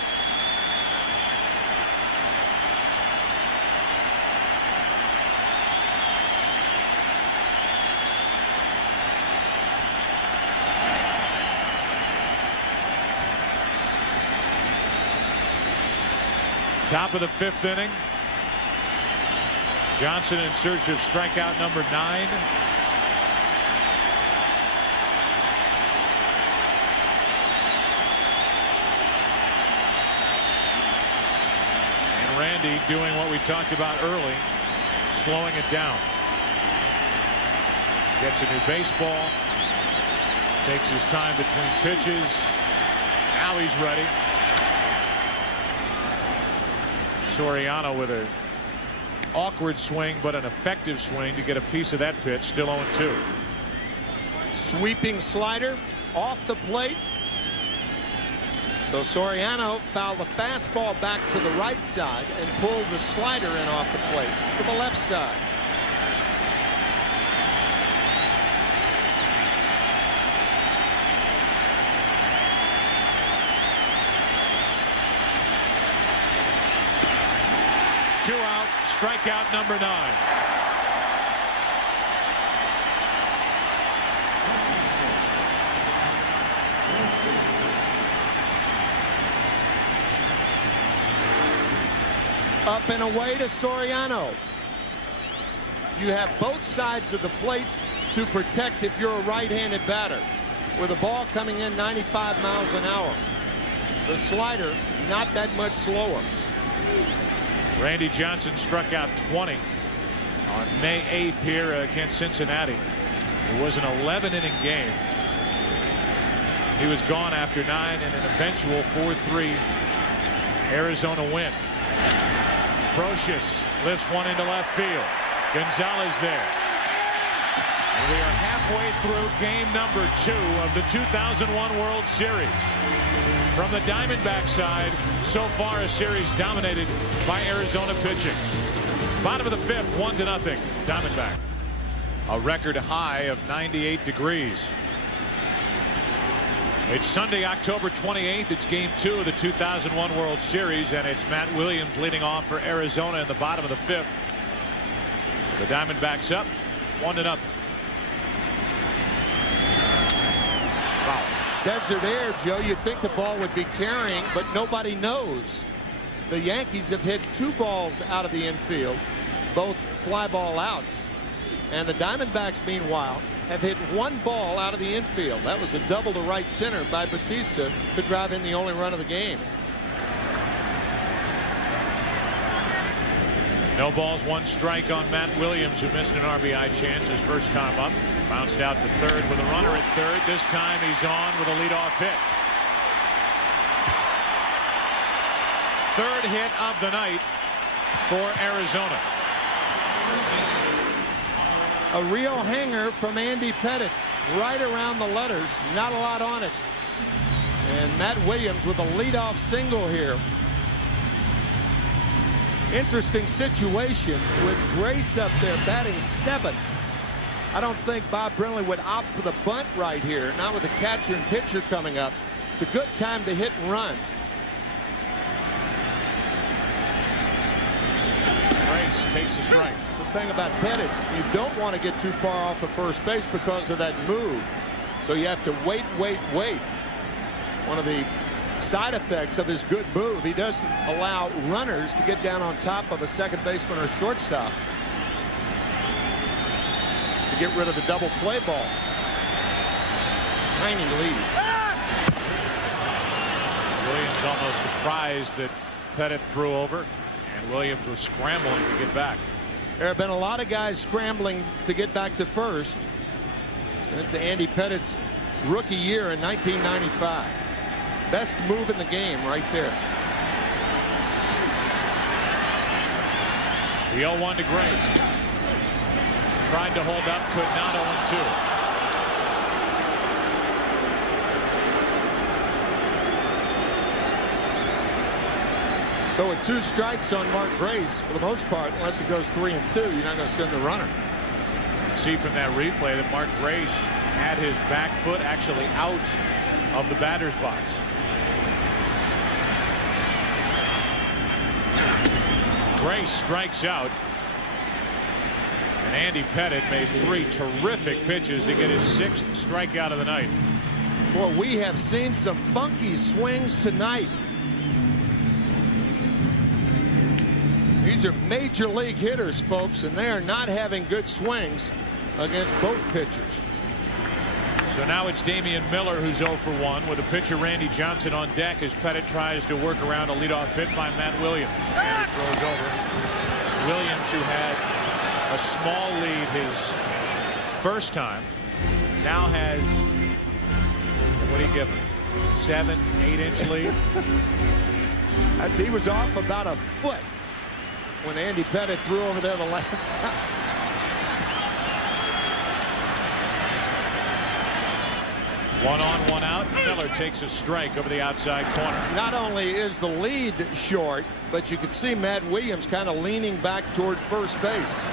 Top of the 5th inning. Johnson in search of strikeout number 9. And Randy doing what we talked about early, slowing it down. Gets a new baseball. Takes his time between pitches. Now he's ready. Soriano with an awkward swing, but an effective swing to get a piece of that pitch. Still 0-2. Sweeping slider off the plate. So Soriano fouled the fastball back to the right side and pulled the slider in off the plate to the left side. Two out, strikeout number 9. Up and away to Soriano. You have both sides of the plate to protect if you're a right-handed batter. With a ball coming in 95 miles an hour. The slider not that much slower. Randy Johnson struck out 20 on May 8th here against Cincinnati. It was an 11-inning game. He was gone after 9 in an eventual 4-3 Arizona win. Brocious lifts one into left field. Gonzalez there. And we are halfway through game number 2 of the 2001 World Series. From the Diamondback side, so far a series dominated by Arizona pitching. Bottom of the 5th, 1-0 Diamondback. A record high of 98 degrees. It's Sunday, October 28th. It's game 2 of the 2001 World Series, and it's Matt Williams leading off for Arizona in the bottom of the 5th. The Diamondbacks up 1-0. Foul. Desert air, Joe. You'd think the ball would be carrying, but nobody knows. The Yankees have hit 2 balls out of the infield, both fly ball outs. And the Diamondbacks, meanwhile, have hit 1 ball out of the infield. That was a double to right center by Batista to drive in the only run of the game. No balls, 1 strike on Matt Williams, who missed an RBI chance his first time up. Bounced out to third with a runner at third. This time he's on with a leadoff hit. 3rd hit of the night for Arizona. A real hanger from Andy Pettitte, right around the letters, not a lot on it. And Matt Williams with a leadoff single here. Interesting situation with Grace up there batting 7th. I don't think Bob Brenly would opt for the bunt right here, not with the catcher and pitcher coming up. It's a good time to hit and run. Grace takes a strike. The thing about Pettitte, you don't want to get too far off of first base because of that move. So you have to wait. One of the side effects of his good move, he doesn't allow runners to get down on top of a second baseman or shortstop to get rid of the double play ball. Tiny lead. Williams almost surprised that Pettitte threw over, and Williams was scrambling to get back. There have been a lot of guys scrambling to get back to first since Andy Pettitte's rookie year in 1995. Best move in the game right there. The 0-1 to Grace. Tried to hold up, could not. 0-2. So with 2 strikes on Mark Grace, for the most part, unless it goes 3-2, you're not going to send the runner. You can see from that replay that Mark Grace had his back foot actually out of the batter's box. Grace strikes out, and Andy Pettitte made 3 terrific pitches to get his 6th strikeout of the night. Well, we have seen some funky swings tonight. These are major league hitters, folks, and they are not having good swings against both pitchers. So now it's Damian Miller who's 0 for 1 with a pitcher Randy Johnson on deck as Pettitte tries to work around a leadoff hit by Matt Williams. And he throws over. Williams, who had a small lead his first time, now has, what do you give him, 7-8 inch lead? He was off about a foot when Andy Pettitte threw over there the last time. One on, one out. Miller takes a strike over the outside corner. Not only is the lead short, but you could see Matt Williams kind of leaning back toward first base.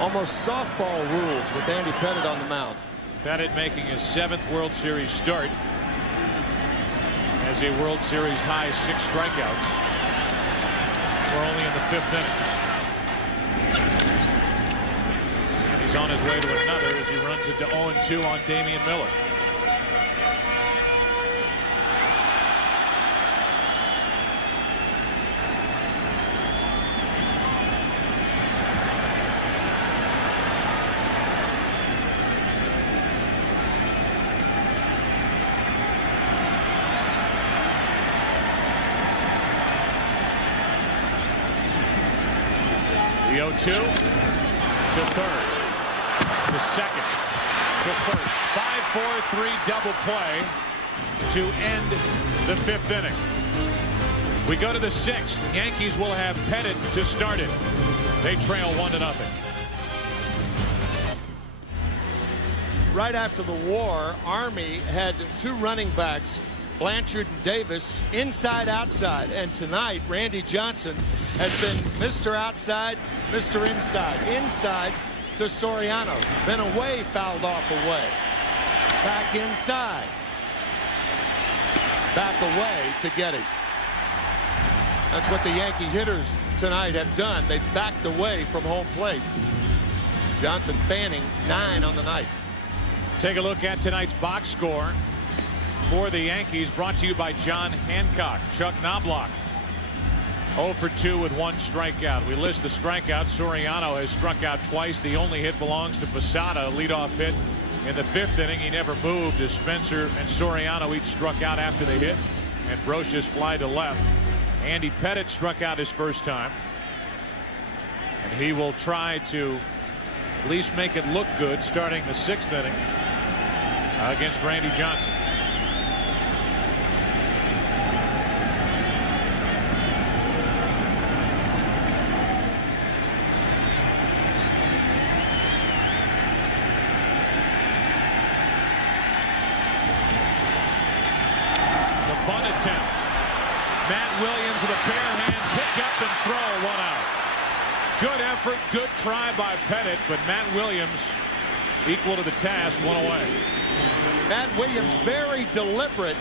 Almost softball rules with Andy Pettitte on the mound. Pettitte making his 7th World Series start. Has a World Series high 6 strikeouts. We're only in the 5th inning. And he's on his way to another as he runs into 0-2 on Damian Miller. The 0-2 to third, to second, to first. 5-4-3 double play to end the 5th inning. We go to the 6th. The Yankees will have Pettitte to start it. They trail 1-0. Right after the war, Army had 2 running backs, Blanchard and Davis, inside outside, and tonight Randy Johnson has been Mr. Outside, Mr. Inside. Inside to Soriano, then away, fouled off away. Back inside. Back away to Getty. That's what the Yankee hitters tonight have done. They've backed away from home plate. Johnson fanning 9 on the night. Take a look at tonight's box score for the Yankees, brought to you by John Hancock. Chuck Knobloch 0 for 2 with 1 strikeout. We list the strikeouts. Soriano has struck out twice. The only hit belongs to Posada, a leadoff hit in the 5th inning. He never moved as Spencer and Soriano each struck out after the hit, and Brocious fly to left. Andy Pettitte struck out his first time, and he will try to at least make it look good starting the 6th inning against Randy Johnson. Bunt attempt. Matt Williams with a bare hand pick up and throw, 1 out. Good effort, good try by Pettitte, but Matt Williams equal to the task, 1 away. Matt Williams very deliberate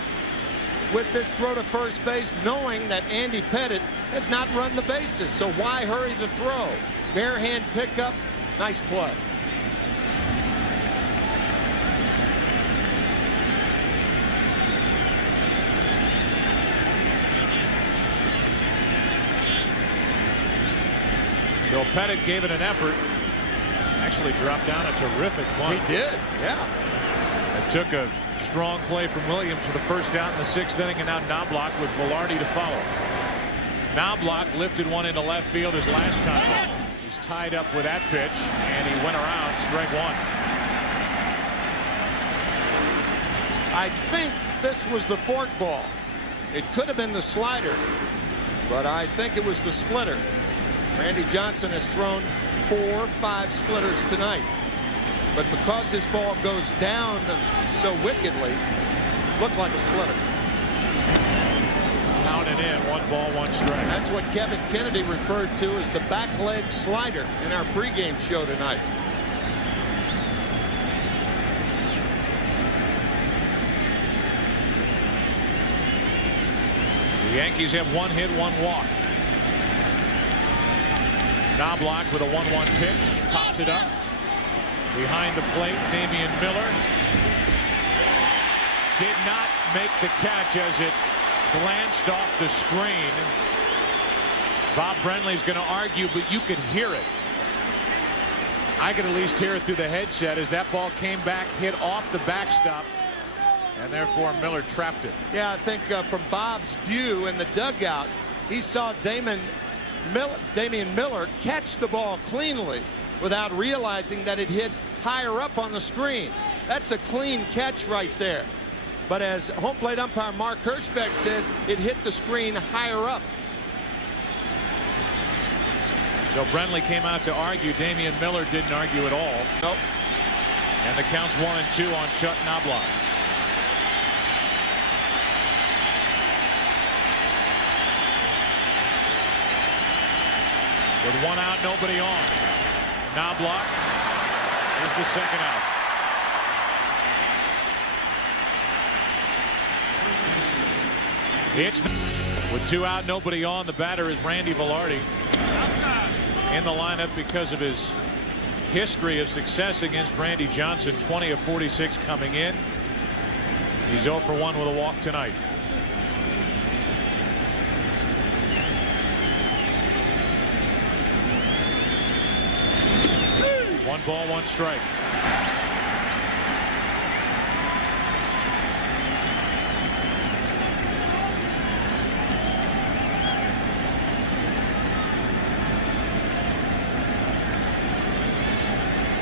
with this throw to first base, knowing that Andy Pettitte has not run the bases, so why hurry the throw? Bare hand pickup, nice play. So Pettitte gave it an effort. Actually dropped down a terrific bunt. He did, yeah. It took a strong play from Williams for the first out in the 6th inning, and now Knobloch with Velarde to follow. Knobloch lifted one into left field his last time. He's tied up with that pitch, and he went around, strike 1. I think this was the fork ball. It could have been the slider, but I think it was the splitter. Randy Johnson has thrown 4 or 5 splitters tonight, but because this ball goes down so wickedly, looked like a splitter. Counted in, 1 ball, 1 strike. That's what Kevin Kennedy referred to as the back leg slider in our pregame show tonight. The Yankees have 1 hit, 1 walk. Knobloch with a 1-1 pitch, pops it up. Behind the plate, Damian Miller did not make the catch as it glanced off the screen. Bob Brenly's going to argue, but you could hear it. I could at least hear it through the headset as that ball came back, hit off the backstop, and therefore Miller trapped it. Yeah, I think from Bob's view in the dugout, he saw Damian Miller catch the ball cleanly without realizing that it hit higher up on the screen. That's a clean catch right there. But as home plate umpire Mark Hirschbeck says, it hit the screen higher up. So Brenly came out to argue. Damian Miller didn't argue at all. Nope. And the count's 1-2 on Chuck Knobloch. With 1 out, nobody on. Knobloch is the second out. With 2 out, nobody on. The batter is Randy Velarde. In the lineup because of his history of success against Randy Johnson. 20 of 46 coming in. He's 0 for 1 with a walk tonight. One ball, 1 strike.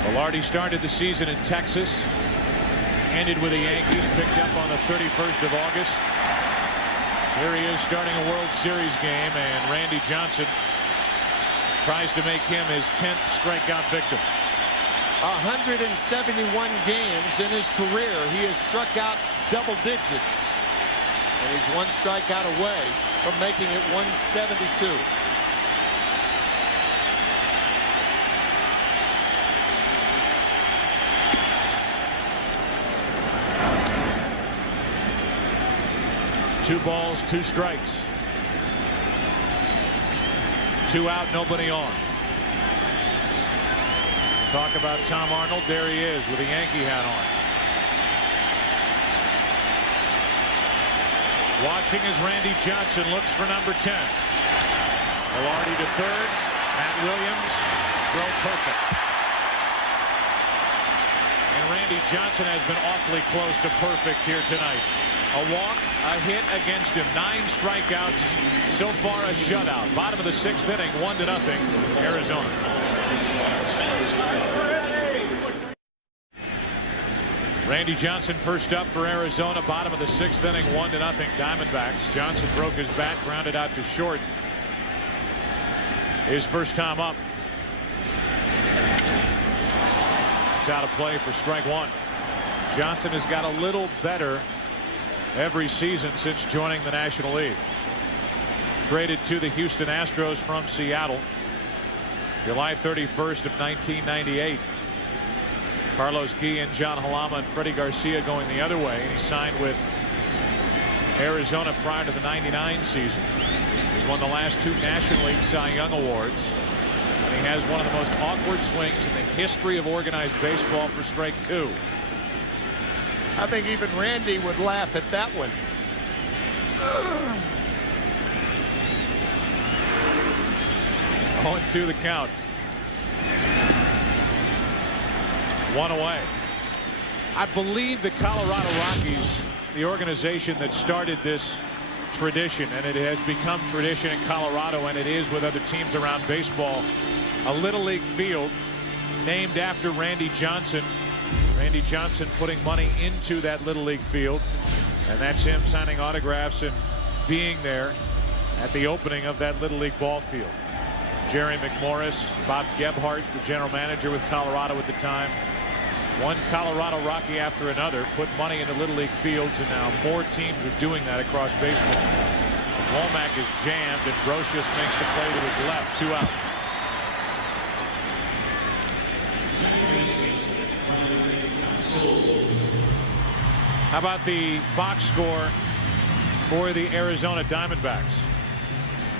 Velarde started the season in Texas, ended with the Yankees, picked up on the 31st of August. Here he is starting a World Series game, and Randy Johnson tries to make him his 10th strikeout victim. 171 games in his career. He has struck out double digits, and he's 1 strikeout away from making it 172. Two balls, 2 strikes. 2 out, nobody on. Talk about Tom Arnold. There he is with a Yankee hat on. Watching as Randy Johnson looks for number 10. Velarde to third. Matt Williams. Throw perfect. And Randy Johnson has been awfully close to perfect here tonight. A walk, a hit against him. 9 strikeouts. So far a shutout. Bottom of the 6th inning, 1-0 Arizona. Randy Johnson first up for Arizona. Bottom of the 6th inning, 1-0 Diamondbacks. Johnson broke his bat, grounded out to short. His first time up. It's out of play for strike 1. Johnson has got a little better every season since joining the National League. Traded to the Houston Astros from Seattle July 31st of 1998. Carlos Guillen, John Halama, and Freddie Garcia going the other way. And he signed with Arizona prior to the '99 season. He's won the last 2 National League Cy Young Awards. And he has one of the most awkward swings in the history of organized baseball for strike 2. I think even Randy would laugh at that one. 0-2 the count. 1 away. I believe the Colorado Rockies, the organization that started this tradition, and it has become tradition in Colorado, and it is with other teams around baseball, a Little League field named after Randy Johnson. Randy Johnson putting money into that Little League field, and that's him signing autographs and being there at the opening of that Little League ball field. Jerry McMorris, Bob Gebhardt, the general manager with Colorado at the time. One Colorado Rocky after another put money into Little League fields, and now more teams are doing that across baseball. As Womack is jammed and Brocious makes the play to his left. 2 out. How about the box score for the Arizona Diamondbacks?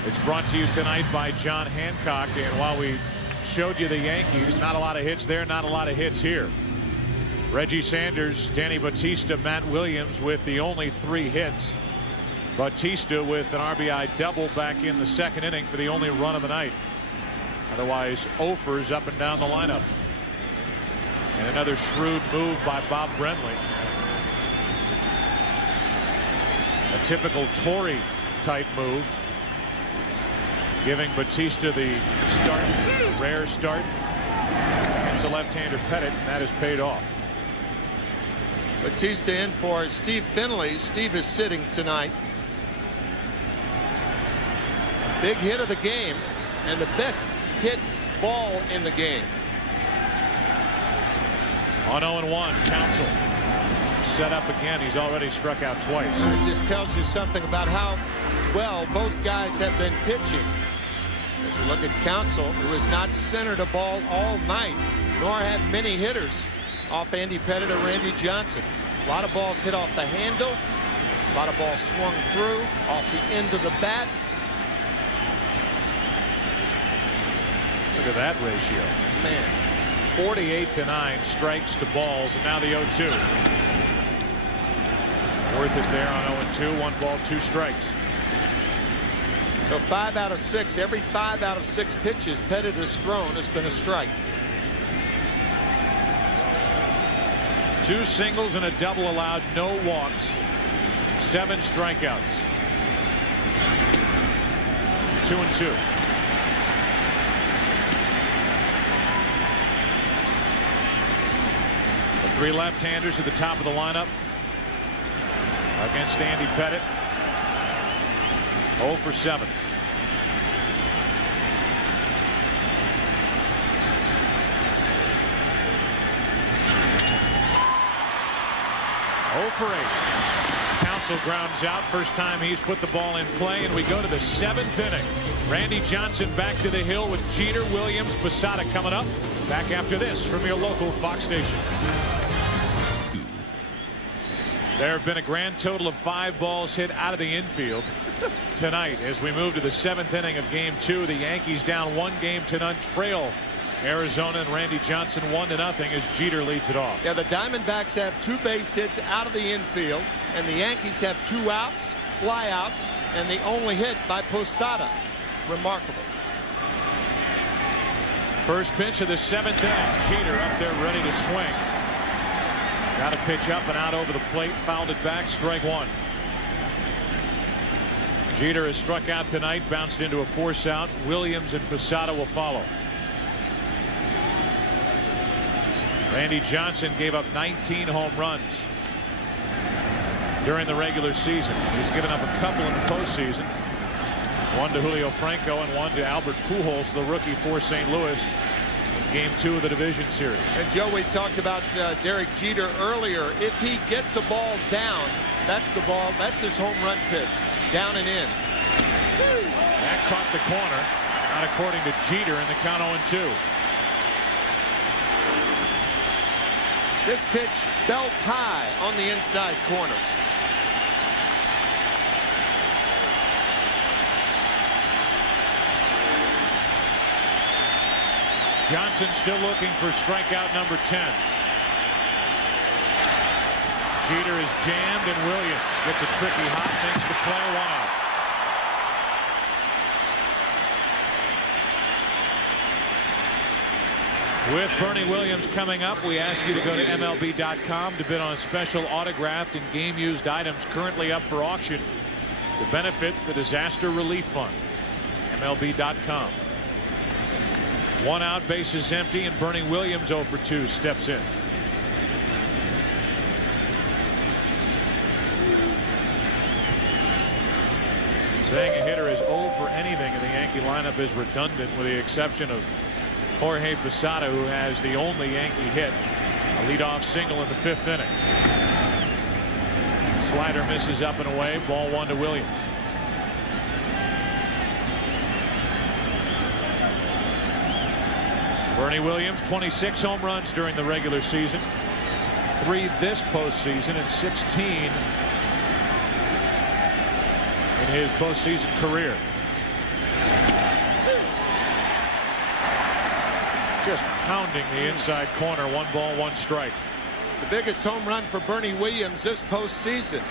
It's brought to you tonight by John Hancock, and while we showed you the Yankees, not a lot of hits there, not a lot of hits here. Reggie Sanders, Danny Batista, Matt Williams with the only 3 hits. Batista with an RBI double back in the 2nd inning for the only run of the night. Otherwise, offers up and down the lineup. And another shrewd move by Bob Brenly. A typical Torrey type move, giving Batista the start, a rare start. It's a left-hander Pettit, and that has paid off. Batista in for Steve Finley. Steve is sitting tonight. Big hit of the game, and the best hit ball in the game. On 0-1, Counsell set up again. He's already struck out twice. It just tells you something about how well both guys have been pitching. As you look at Counsell, who has not centered a ball all night, nor had many hitters off Andy Pettitte or Randy Johnson. A lot of balls hit off the handle. A lot of balls swung through off the end of the bat. Look at that ratio. Man. 48-9 strikes to balls, and now the 0-2. Worth it there on 0-2. 1 ball, 2 strikes. So 5 out of 6. Every 5 out of 6 pitches Pettitte has thrown has been a strike. 2 singles and a double allowed, no walks, 7 strikeouts. 2-2. The 3 left-handers at the top of the lineup against Andy Pettitte. 0 for 7. For 8. Counsell grounds out. First time he's put the ball in play, and we go to the 7th inning. Randy Johnson back to the hill with Jeter, Williams, Posada coming up. Back after this from your local Fox station. There have been a grand total of 5 balls hit out of the infield tonight as we move to the 7th inning of Game 2. The Yankees down 1-0 trail Arizona, and Randy Johnson 1-0 as Jeter leads it off. Yeah, the Diamondbacks have 2 base hits out of the infield, and the Yankees have 2 outs, fly outs, and the only hit by Posada. Remarkable. First pitch of the 7th inning. Jeter up there ready to swing. Got a pitch up and out over the plate, fouled it back, strike 1. Jeter has struck out tonight, bounced into a force out. Williams and Posada will follow. Randy Johnson gave up 19 home runs during the regular season. He's given up a couple in the postseason. 1 to Julio Franco and 1 to Albert Pujols, the rookie for St. Louis, in Game 2 of the division series. And Joe, we talked about Derek Jeter earlier. If he gets a ball down, that's the ball. That's his home run pitch. Down and in. That caught the corner. Not according to Jeter in the count 0-2. This pitch belt high on the inside corner. Johnson still looking for strikeout number 10. Jeter is jammed, and Williams gets a tricky hop, makes the play, 1 out. With Bernie Williams coming up, we ask you to go to MLB.com to bid on a special autographed and game-used items currently up for auction to benefit the Disaster Relief Fund. MLB.com. 1 out, bases empty, and Bernie Williams 0 for 2 steps in. Saying a hitter is 0 for anything in the Yankee lineup is redundant, with the exception of Jorge Posada, who has the only Yankee hit, a leadoff single in the 5th inning. Slider misses up and away. Ball 1 to Williams. Bernie Williams, 26 home runs during the regular season, 3 this postseason, and 16 in his postseason career. Just pounding the inside corner. 1 ball, 1 strike. The biggest home run for Bernie Williams this postseason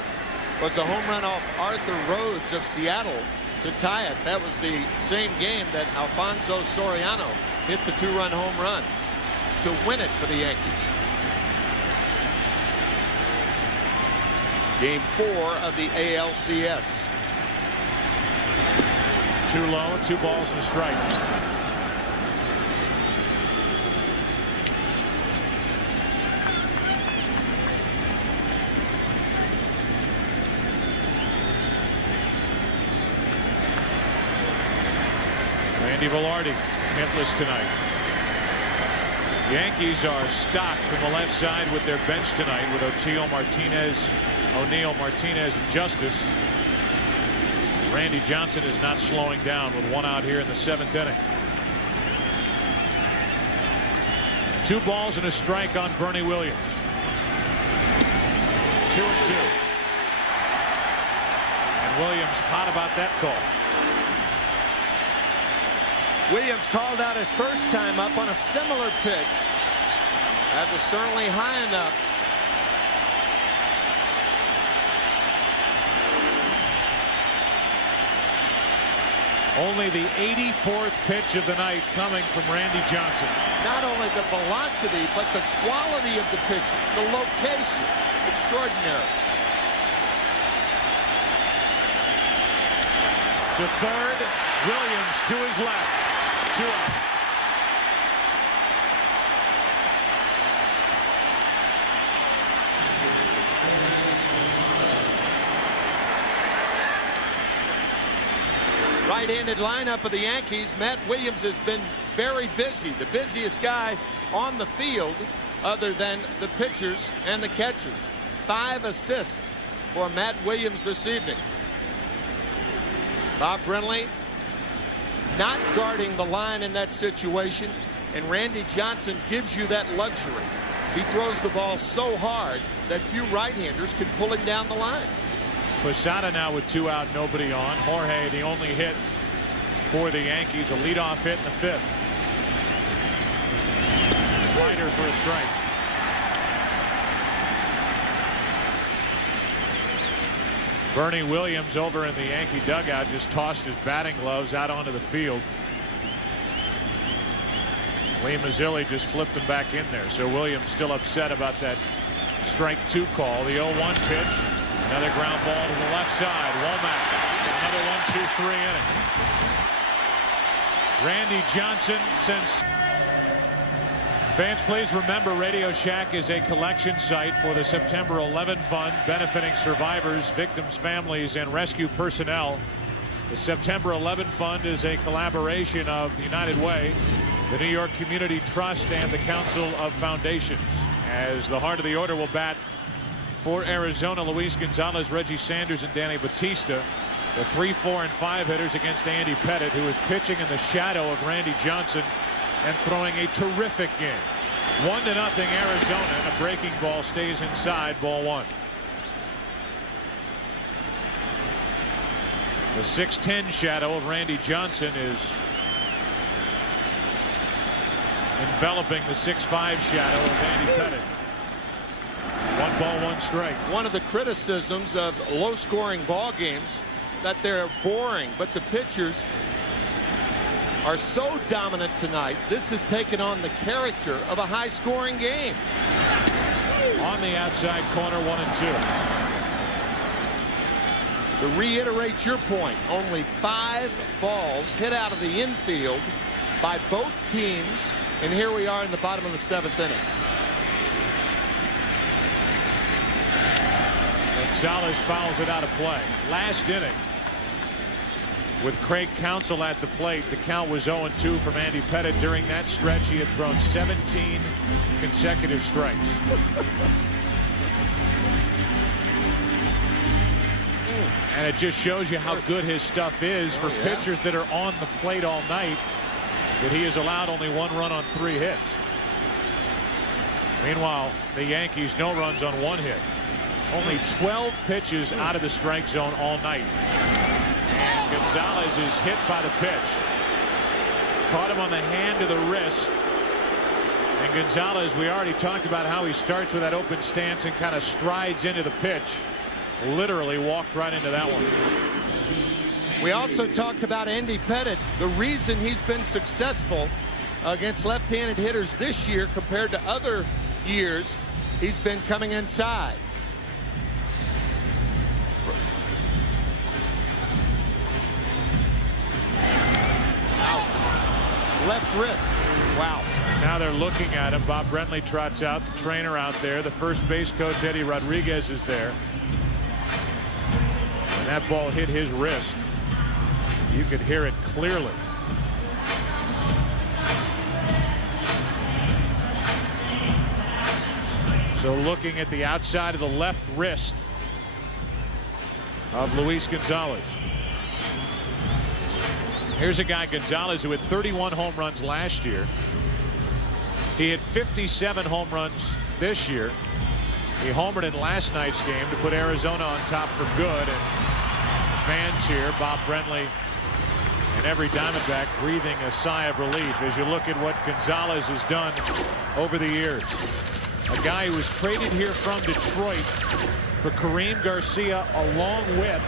was the home run off Arthur Rhodes of Seattle to tie it. That was the same game that Alfonso Soriano hit the 2-run home run to win it for the Yankees. Game 4 of the ALCS. Too low, 2 balls and a strike. Randy Velarde hitless tonight. Yankees are stocked from the left side with their bench tonight with O'Neill, Martinez, and Justice. Randy Johnson is not slowing down with one out here in the 7th inning. 2 balls and a strike on Bernie Williams. 2-2. And Williams hot about that call. Williams called out his first time up on a similar pitch. That was certainly high enough. Only the 84th pitch of the night coming from Randy Johnson. Not only the velocity, but the quality of the pitches, the location, extraordinary. To third, Williams to his left. 2 out. Right-handed lineup of the Yankees. Matt Williams has been very busy, the busiest guy on the field other than the pitchers and the catchers. 5 assists for Matt Williams this evening. Bob Brenly not guarding the line in that situation, and Randy Johnson gives you that luxury. He throws the ball so hard that few right-handers can pull him down the line. Posada now with 2 out, nobody on. Jorge, the only hit for the Yankees, a leadoff hit in the 5th. Slider for a strike. Bernie Williams over in the Yankee dugout just tossed his batting gloves out onto the field. Lee Mazzilli just flipped them back in there. So Williams still upset about that strike 2 call. The 0-1 pitch. Another ground ball to the left side. Womack. Another 1-2-3 inning. Randy Johnson since. Fans, please remember Radio Shack is a collection site for the September 11 Fund benefiting survivors, victims, families, and rescue personnel. The September 11 Fund is a collaboration of the United Way, the New York Community Trust, and the Council of Foundations. As the heart of the order will bat for Arizona, Luis Gonzalez, Reggie Sanders, and Danny Batista. The 3, 4, and 5 hitters against Andy Pettit, who is pitching in the shadow of Randy Johnson and throwing a terrific game. 1-0 Arizona, and a breaking ball stays inside, ball 1. The 6'10" shadow of Randy Johnson is enveloping the 6'5" shadow of Andy Pettit. 1 ball, 1 strike. One of the criticisms of low-scoring ball games that they're boring, but the pitchers are so dominant tonight. This has taken on the character of a high-scoring game. On the outside corner, 1-2. To reiterate your point, only 5 balls hit out of the infield by both teams, and here we are in the bottom of the 7th inning. Gonzalez fouls it out of play. Last inning, with Craig Counsell at the plate, the count was 0-2 from Andy Pettit. During that stretch, he had thrown 17 consecutive strikes. And it just shows you how good his stuff is for pitchers that are on the plate all night, that he has allowed only 1 run on 3 hits. Meanwhile, the Yankees, no runs on 1 hit. Only 12 pitches out of the strike zone all night. And Gonzalez is hit by the pitch. Caught him on the hand to the wrist. And Gonzalez, we already talked about how he starts with that open stance and kind of strides into the pitch. Literally walked right into that one. We also talked about Andy Pettit. The reason he's been successful against left-handed hitters this year compared to other years, he's been coming inside. Left wrist. Wow. Now they're looking at him. Bob Brenly trots out, the trainer out there. The first base coach, Eddie Rodriguez, is there. And that ball hit his wrist. You could hear it clearly. So looking at the outside of the left wrist of Luis Gonzalez. Here's a guy, Gonzalez, who had 31 home runs last year. He had 57 home runs this year. He homered in last night's game to put Arizona on top for good. And fans here, Bob Brenly and every Diamondback, breathing a sigh of relief as you look at what Gonzalez has done over the years. A guy who was traded here from Detroit for Kareem Garcia, along with,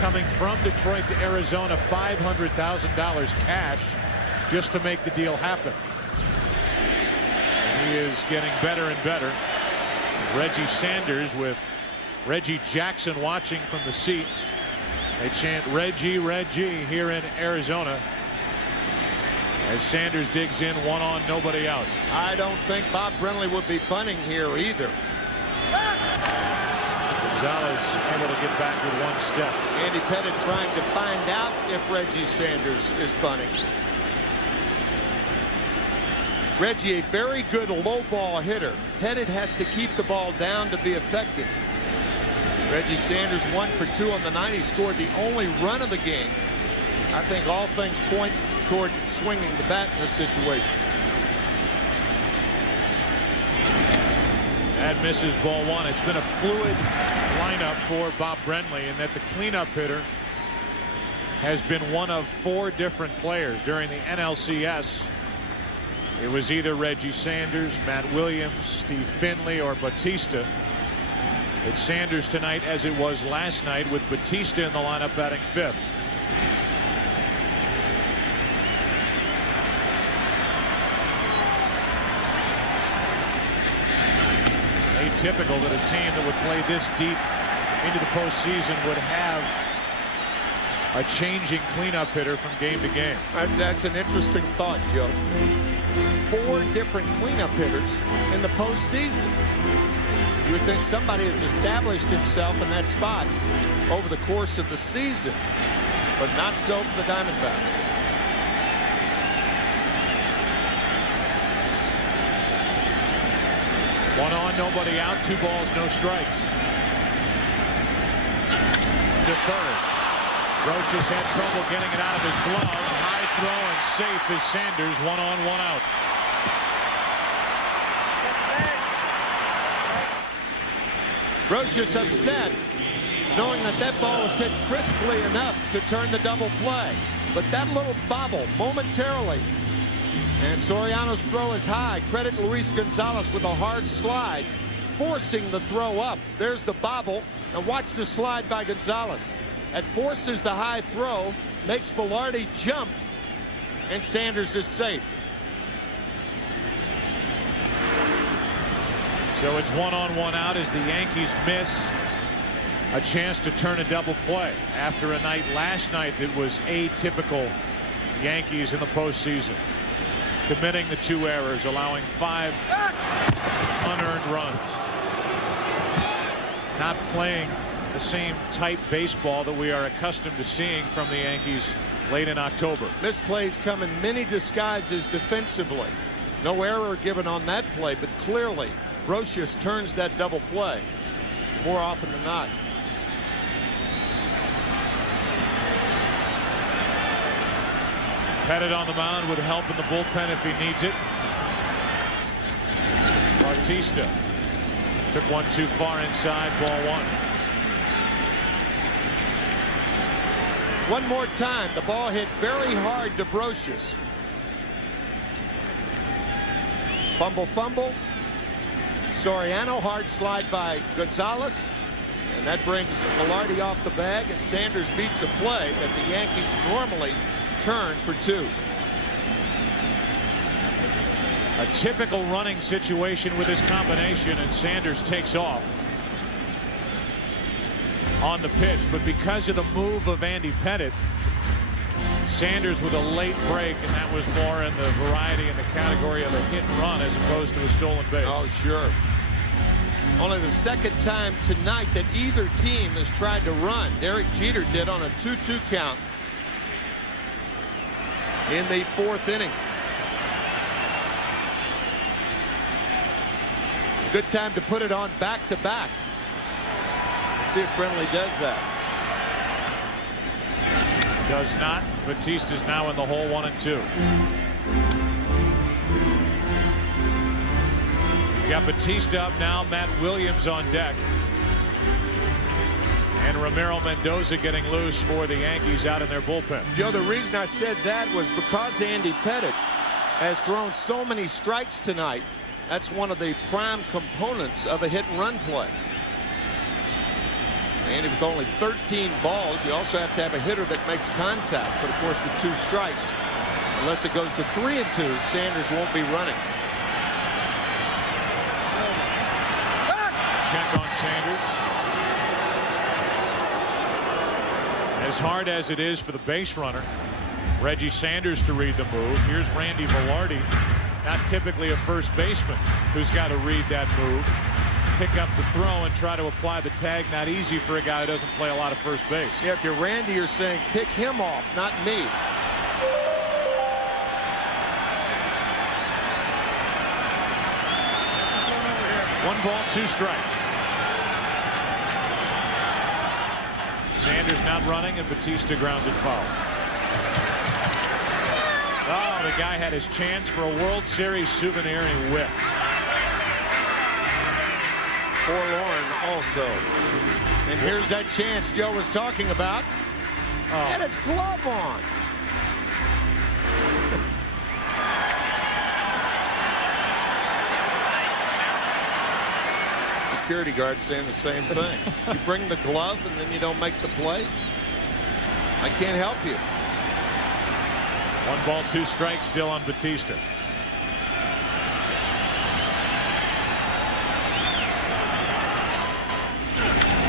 coming from Detroit to Arizona, $500,000 cash just to make the deal happen. And he is getting better and better. Reggie Sanders with Reggie Jackson watching from the seats. They chant Reggie, Reggie here in Arizona as Sanders digs in, one on, nobody out. I don't think Bob Brenly would be bunting here either. Gonzalez able to get back with one step. Andy Pettitte trying to find out if Reggie Sanders is bunting. Reggie, a very good low ball hitter. Pettitte has to keep the ball down to be effective. Reggie Sanders 1 for 2 on the night. He scored the only run of the game. I think all things point toward swinging the bat in this situation. That misses ball one. It's been a fluid lineup for Bob Brenly in that the cleanup hitter has been one of 4 different players during the NLCS. It was either Reggie Sanders, Matt Williams, Steve Finley, or Batista. It's Sanders tonight, as it was last night, with Batista in the lineup batting 5th. Atypical that a team that would play this deep into the postseason would have a changing cleanup hitter from game to game. That's an interesting thought, Joe. 4 different cleanup hitters in the postseason. You would think somebody has established himself in that spot over the course of the season, but not so for the Diamondbacks. One on, nobody out, 2 balls, no strikes. To third. Roches had trouble getting it out of his glove. High throw and safe is Sanders. 1 on, 1 out. Roches upset, knowing that that ball was hit crisply enough to turn the double play. But that little bobble momentarily, and Soriano's throw is high. Credit Luis Gonzalez with a hard slide, forcing the throw up. There's the bobble, and watch the slide by Gonzalez. That forces the high throw, makes Velarde jump, and Sanders is safe. So it's 1 on, 1 out as the Yankees miss a chance to turn a double play after a night last night that was atypical Yankees in the postseason. Committing the 2 errors, allowing 5 unearned runs. Not playing the same type baseball that we are accustomed to seeing from the Yankees late in October. Misplays come in many disguises defensively. No error given on that play, but clearly Roches turns that double play more often than not. Pettitte on the mound with help in the bullpen if he needs it. Batista took one too far inside, ball 1. One more time, the ball hit very hard to Roches. Fumble. Soriano, hard slide by Gonzalez, and that brings Velarde off the bag, and Sanders beats a play that the Yankees normally turn for 2. A typical running situation with this combination, and Sanders takes off on the pitch, but because of the move of Andy Pettitte, Sanders with a late break, and that was more in the variety in the category of a hit and run as opposed to a stolen base. Oh, sure. Only the second time tonight that either team has tried to run. Derek Jeter did on a 2-2 count in the 4th inning. Good time to put it on back-to-back. See if Brenly does that. Does not. Batista's now in the hole, 1-2. You got Batista up now. Matt Williams on deck. And Ramiro Mendoza getting loose for the Yankees out in their bullpen. Joe, the reason I said that was because Andy Pettitte has thrown so many strikes tonight. That's one of the prime components of a hit-and-run play. And with only 13 balls, you also have to have a hitter that makes contact. But of course, with 2 strikes, unless it goes to 3-2, Sanders won't be running. Check on Sanders. As hard as it is for the base runner, Reggie Sanders, to read the move, here's Randy Velarde, not typically a first baseman, who's got to read that move, pick up the throw, and try to apply the tag. Not easy for a guy who doesn't play a lot of first base. Yeah, if you're Randy, you're saying pick him off, not me. 1 ball, 2 strikes. Sanders not running, and Batista grounds it foul. Oh, the guy had his chance for a World Series souvenir, and he whiffed. Forlorn also. And here's that chance Joe was talking about. Had his glove on. Security guard saying the same thing. You bring the glove and then you don't make the play. I can't help you. 1 ball, 2 strikes still on Batista.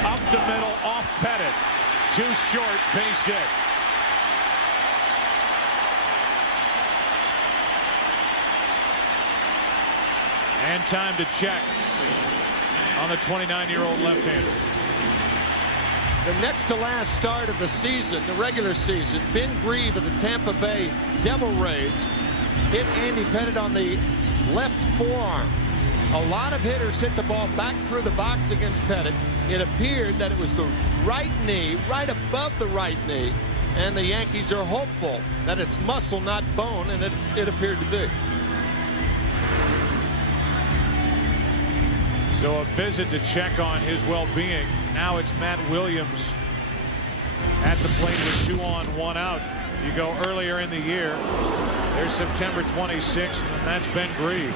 Up the middle, off Pettitte. Too short, base hit. And time to check on the 29-year-old left-hander. The next to last start of the season, the regular season, Ben Grieve of the Tampa Bay Devil Rays hit Andy Pettitte on the left forearm. A lot of hitters hit the ball back through the box against Pettitte. It appeared that it was the right knee, right above the right knee, and the Yankees are hopeful that it's muscle, not bone, and it appeared to be. So a visit to check on his well-being. Now it's Matt Williams at the plate with 2 on, 1 out. You go earlier in the year. There's September 26th, and that's Ben Grieve.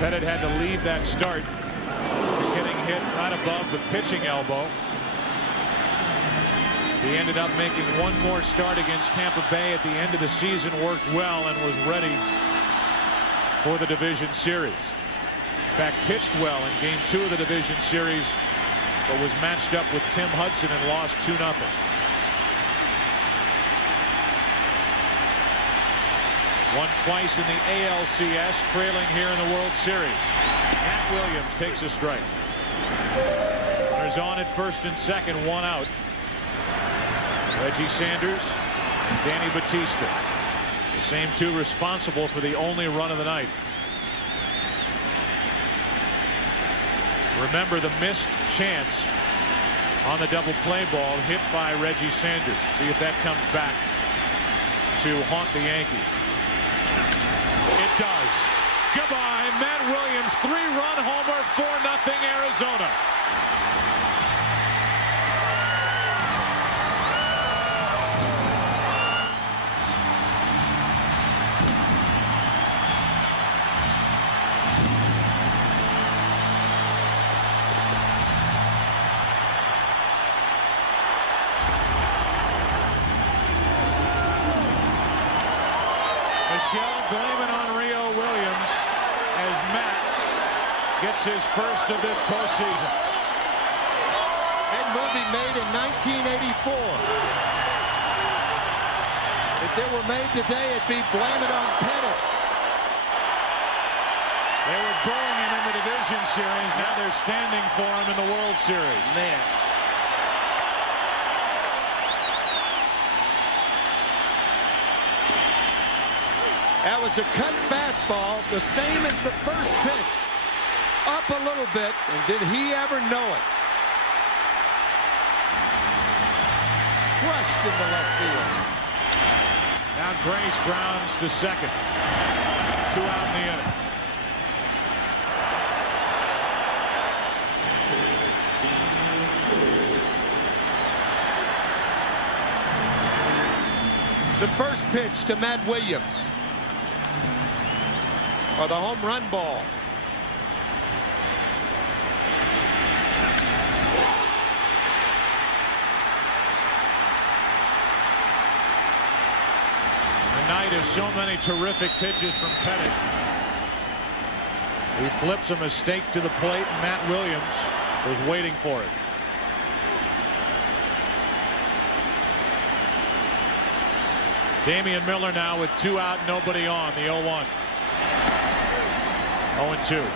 Pettitte had to leave that start after getting hit right above the pitching elbow. He ended up making 1 more start against Tampa Bay at the end of the season, worked well, and was ready for the division series. In fact, pitched well in game 2 of the division series, but was matched up with Tim Hudson and lost 2-0. Won twice in the ALCS, trailing here in the World Series. Matt Williams takes a strike. Runners on at first and second, 1 out. Reggie Sanders and Danny Batista, the same 2 responsible for the only run of the night. Remember the missed chance on the double play ball hit by Reggie Sanders. See if that comes back to haunt the Yankees. It does. Goodbye, Matt Williams, 3-run homer, 4-0 Arizona. Blaming on Rio Williams as Matt gets his first of this postseason. That movie made in 1984. If it were made today, it'd be Blame It on Pettitte. They were booing him in the division series. Now they're standing for him in the World Series. Man. That was a cut fastball, the same as the first pitch. up a little bit, and did he ever know it? Crushed into left field. Now Grace grounds to second. 2 out in the inning. The first pitch to Matt Williams, or the home run ball. The night of so many terrific pitches from Pettit. He flips a mistake to the plate, and Matt Williams was waiting for it. Damian Miller now with 2 out, nobody on. The 0-1. 0-2.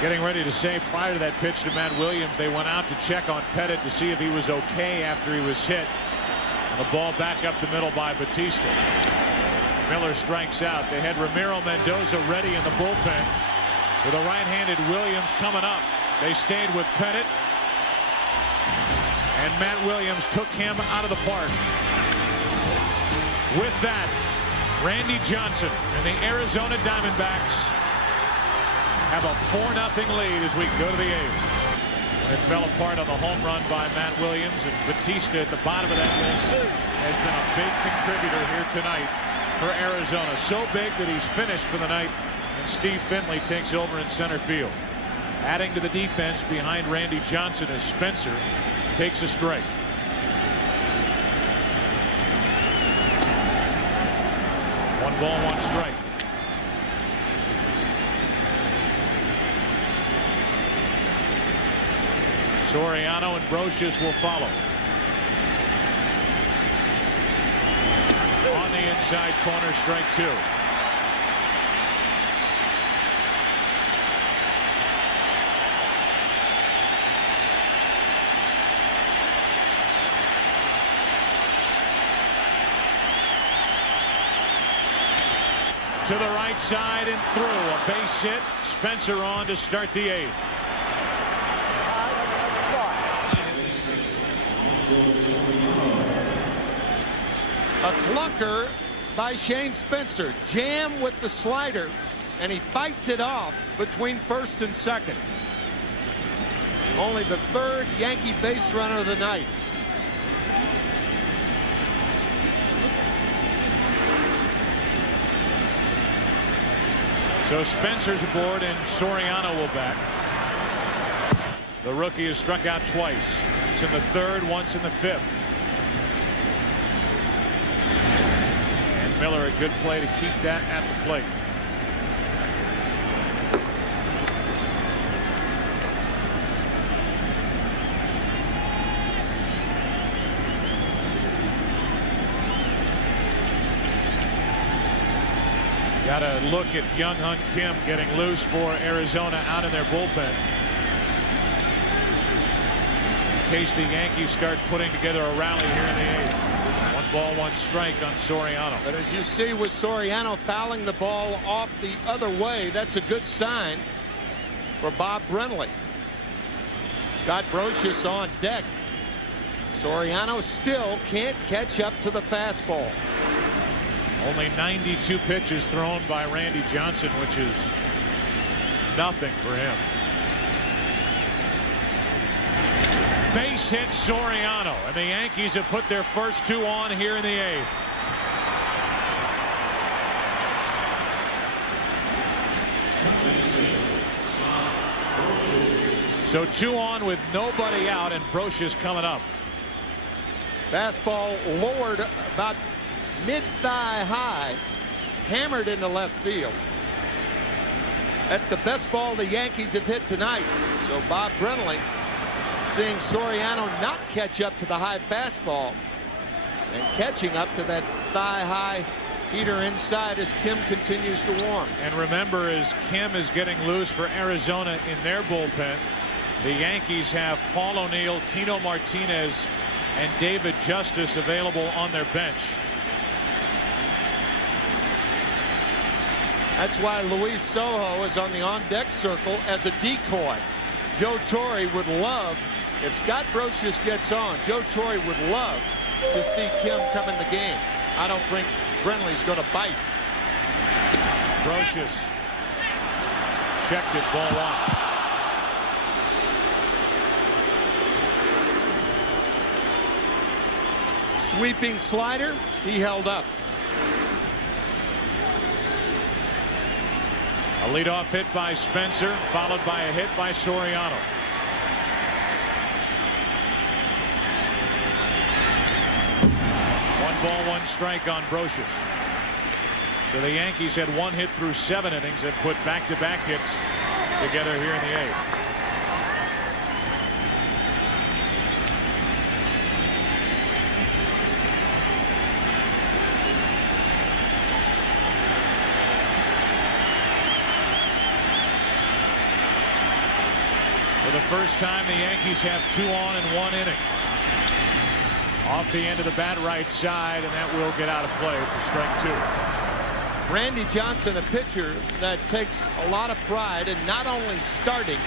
Getting ready to say, prior to that pitch to Matt Williams, they went out to check on Pettit to see if he was okay after he was hit. And the ball back up the middle by Batista. Miller strikes out. They had Ramiro Mendoza ready in the bullpen with a right-handed Williams coming up. They stayed with Pettit. And Matt Williams took him out of the park. With that, Randy Johnson and the Arizona Diamondbacks have a 4-0 lead as we go to the 8th. When it fell apart on the home run by Matt Williams, and Batista at the bottom of that list has been a big contributor here tonight for Arizona. So big that he's finished for the night, and Steve Finley takes over in center field. Adding to the defense behind Randy Johnson as Spencer takes a strike. One ball, one strike. Soriano and Brocious will follow. On the inside corner, strike 2. To the right side and through. A base hit. Spencer on to start the 8th. A clunker by Shane Spencer. Jam with the slider, and he fights it off between first and second. Only the 3rd Yankee base runner of the night. So Spencer's aboard and Soriano will back. The rookie has struck out twice. It's in the 3rd, once in the 5th. And Miller, a good play to keep that at the plate. Got to look at Young-Hun Kim getting loose for Arizona out in their bullpen. In case the Yankees start putting together a rally here in the 8th. 1 ball, 1 strike on Soriano. But as you see with Soriano fouling the ball off the other way, that's a good sign for Bob Brenly. Scott Brocious on deck. Soriano still can't catch up to the fastball. Only 92 pitches thrown by Randy Johnson, which is nothing for him. Base hit Soriano, and the Yankees have put their first 2 on here in the 8th. So 2 on with nobody out, and Brocious coming up. Fastball lowered about mid-thigh high, hammered into left field. That's the best ball the Yankees have hit tonight. So Bob Brenly seeing Soriano not catch up to the high fastball and catching up to that thigh-high heater inside as Kim continues to warm. And remember, as Kim is getting loose for Arizona in their bullpen, the Yankees have Paul O'Neill, Tino Martinez, and David Justice available on their bench. That's why Luis Sojo is on the on-deck circle as a decoy. Joe Torre would love, if Scott Brosius gets on, Joe Torre would love to see Kim come in the game. I don't think Brenly's going to bite. Brosius checked it, ball one. Sweeping slider, he held up. A leadoff hit by Spencer, followed by a hit by Soriano. One ball, one strike on Brosius. So the Yankees had one hit through 7 innings that put back-to-back hits together here in the 8th. For the first time, the Yankees have 2 on in 1 inning. Off the end of the bat right side, and that will get out of play for strike 2. Randy Johnson, a pitcher that takes a lot of pride in not only starting,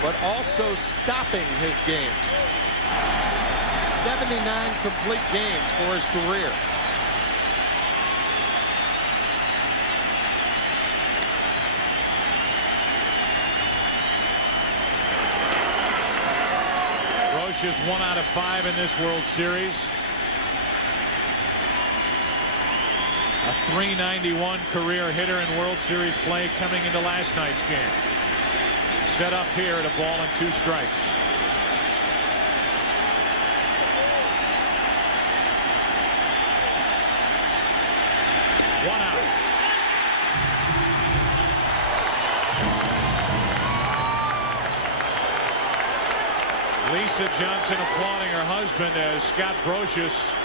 but also stopping his games. 79 complete games for his career. Brosius 1 out of 5 in this World Series. A .391 career hitter in World Series play coming into last night's game. Set up here at a ball and 2 strikes. One out. Lisa Johnson applauding her husband as Scott Brosius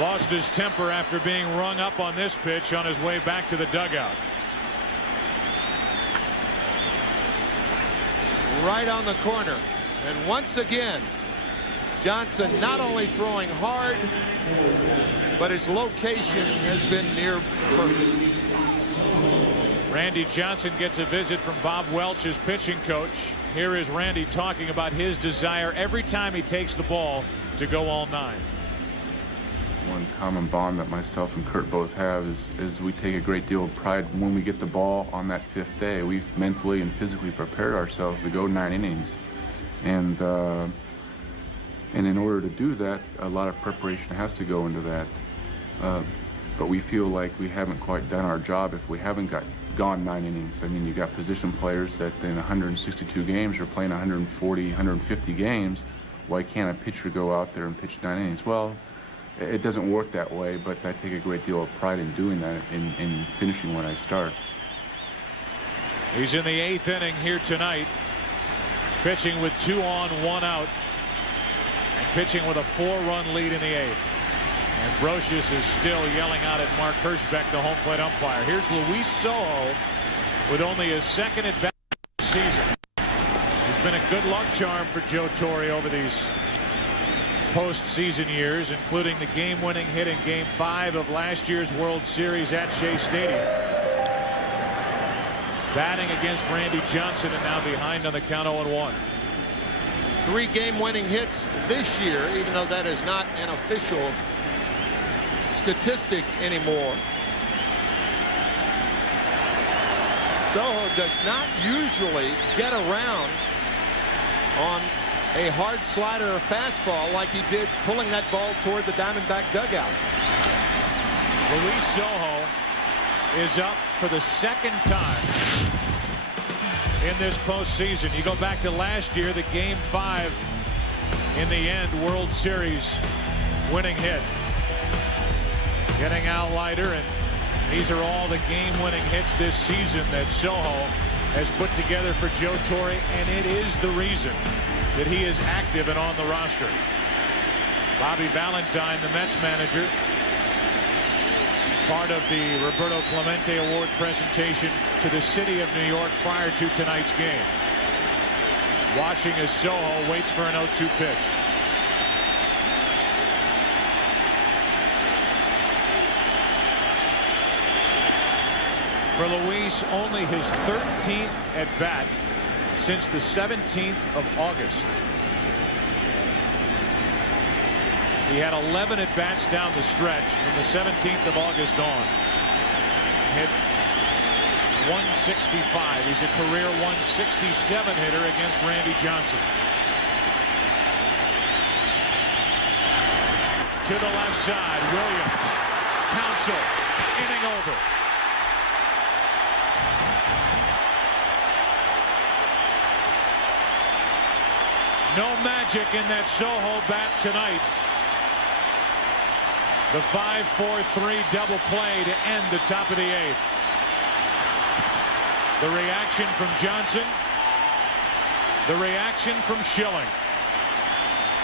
lost his temper after being rung up on this pitch on his way back to the dugout. Right on the corner. And once again, Johnson not only throwing hard, but his location has been near perfect. Randy Johnson gets a visit from Bob Welch, his pitching coach. Here is Randy talking about his desire every time he takes the ball to go all 9. One common bond that myself and Kurt both have is we take a great deal of pride when we get the ball on that 5th day. We've mentally and physically prepared ourselves to go 9 innings. And in order to do that, a lot of preparation has to go into that. But we feel like we haven't quite done our job if we haven't gone 9 innings. I mean, you got position players that in 162 games are playing 140, 150 games. Why can't a pitcher go out there and pitch 9 innings? Well, it doesn't work that way, but I take a great deal of pride in doing that, in finishing when I start. He's in the 8th inning here tonight, pitching with 2 on, 1 out, and pitching with a 4-run lead in the 8th. And Brosius is still yelling out at Mark Hirschbeck, the home plate umpire. Here's Luis Sojo with only his 2nd at bat this season. He's been a good luck charm for Joe Torre over these postseason years, including the game-winning hit in Game 5 of last year's World Series at Shea Stadium. Batting against Randy Johnson and now behind on the count 0-1. 3 game-winning hits this year, even though that is not an official statistic anymore. Sojo does not usually get around on a hard slider or fastball like he did pulling that ball toward the Diamondback dugout. Luis Sojo is up for the 2nd time in this postseason. You go back to last year, the Game 5 in the end World Series winning hit. Getting Al Leiter, and these are all the game-winning hits this season that Sojo has put together for Joe Torre, and it is the reason that he is active and on the roster. Bobby Valentine, the Mets manager, part of the Roberto Clemente Award presentation to the city of New York prior to tonight's game. Watching as Sojo waits for an 0-2 pitch. For Luis, only his 13th at bat since the 17th of August. He had 11 at bats down the stretch from the 17th of August on. Hit 165. He's a career 167 hitter against Randy Johnson. To the left side, Williams. Counsell, inning over. No magic in that Soho bat tonight. The 5-4-3 double play to end the top of the 8th. The reaction from Johnson. The reaction from Schilling.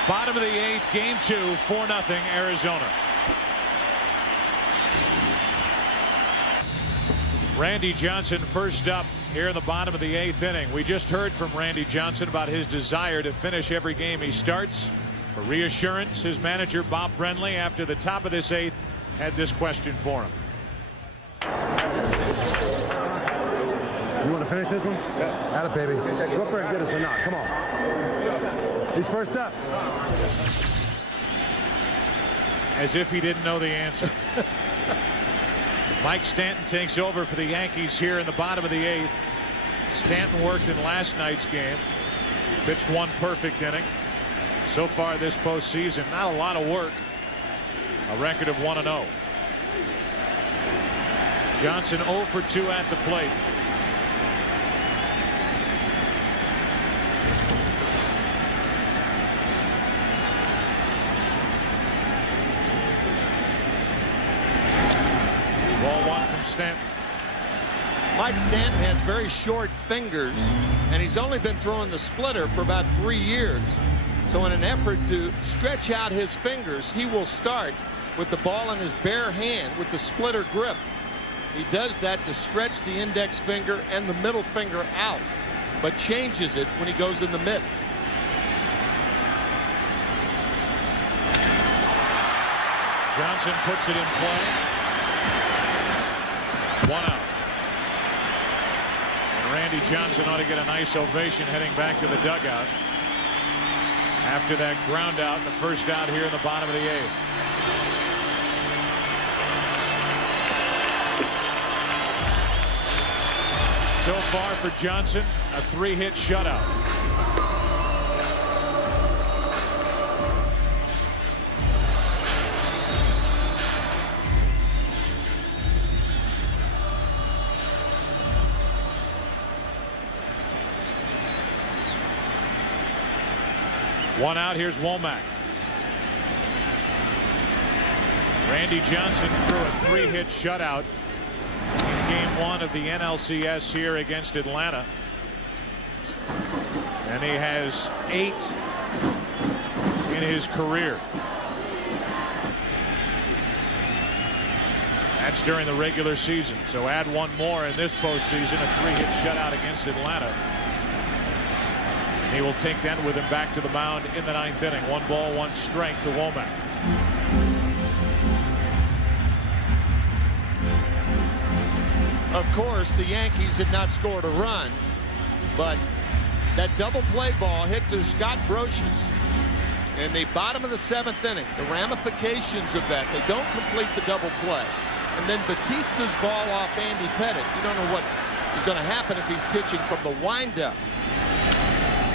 Bottom of the 8th, game 2, 4-0 Arizona. Randy Johnson first up here in the bottom of the 8th inning. We just heard from Randy Johnson about his desire to finish every game he starts. For reassurance, his manager Bob Brenly, after the top of this 8th, had this question for him. You want to finish this one? Yeah. Atta baby. Go up there and get us a knock. Come on. He's first up. As if he didn't know the answer. Mike Stanton takes over for the Yankees here in the bottom of the 8th. Stanton worked in last night's game. Pitched one perfect inning. So far this postseason, not a lot of work. A record of 1-0. Johnson 0 for 2 at the plate. Ball 1 from Stanton. Mike Stanton has very short fingers, and he's only been throwing the splitter for about 3 years. So in an effort to stretch out his fingers, he will start with the ball in his bare hand with the splitter grip. He does that to stretch the index finger and the middle finger out, but changes it when he goes in the mitt. Johnson puts it in play. 1 out. And Randy Johnson ought to get a nice ovation heading back to the dugout after that ground out, the first out here in the bottom of the 8th. So far for Johnson, a 3-hit shutout. One out. Here's Womack. Randy Johnson threw a 3-hit shutout in game 1 of the NLCS here against Atlanta. And he has 8 in his career. That's during the regular season. So add one more in this postseason, a 3-hit shutout against Atlanta. He will take that with him back to the mound in the 9th inning. 1 ball, 1 strike to Womack. Of course, the Yankees had not scored a run, but that double play ball hit to Scott Brocious in the bottom of the 7th inning. The ramifications of that, they don't complete the double play. And then Batista's ball off Andy Pettitte. You don't know what is going to happen if he's pitching from the windup.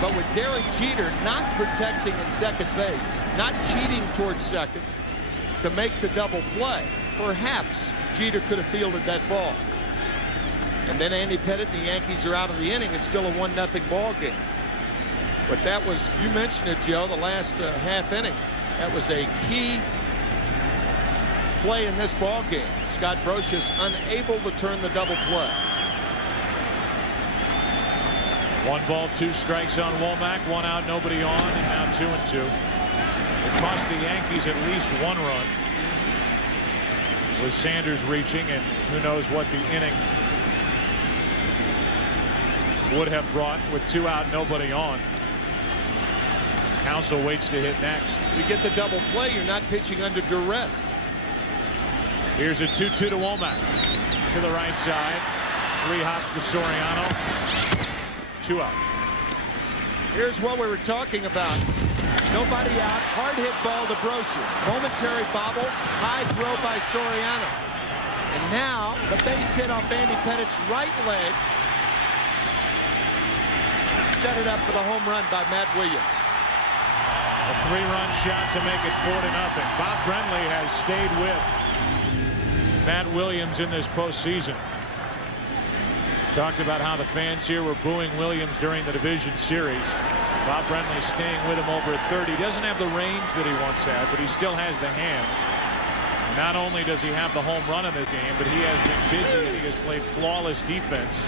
But with Derek Jeter not protecting at second base, not cheating towards second to make the double play, perhaps Jeter could have fielded that ball. And then Andy Pettitte and the Yankees are out of the inning. It's still a 1-0 ball game. But that was, you mentioned it, Joe, the last half inning. That was a key play in this ball game. Scott Brocious unable to turn the double play. 1 ball, 2 strikes on Womack. 1 out, nobody on, and now 2-2. It cost the Yankees at least 1 run with Sanders reaching, and who knows what the inning would have brought with 2 out, nobody on. Counsell waits to hit next. You get the double play, you're not pitching under duress. Here's a 2-2 to Womack. To the right side. 3 hops to Soriano. 2 out. Here's what we were talking about. Nobody out. Hard hit ball to Brocious. Momentary bobble. High throw by Soriano. And now the base hit off Andy Pettit's right leg. Set it up for the home run by Matt Williams. A 3-run shot to make it 4-0. Bob Brenly has stayed with Matt Williams in this postseason. Talked about how the fans here were booing Williams during the division series. Bob Brenly staying with him over at 30. He doesn't have the range that he once had, but he still has the hands. Not only does he have the home run in this game, but he has been busy and he has played flawless defense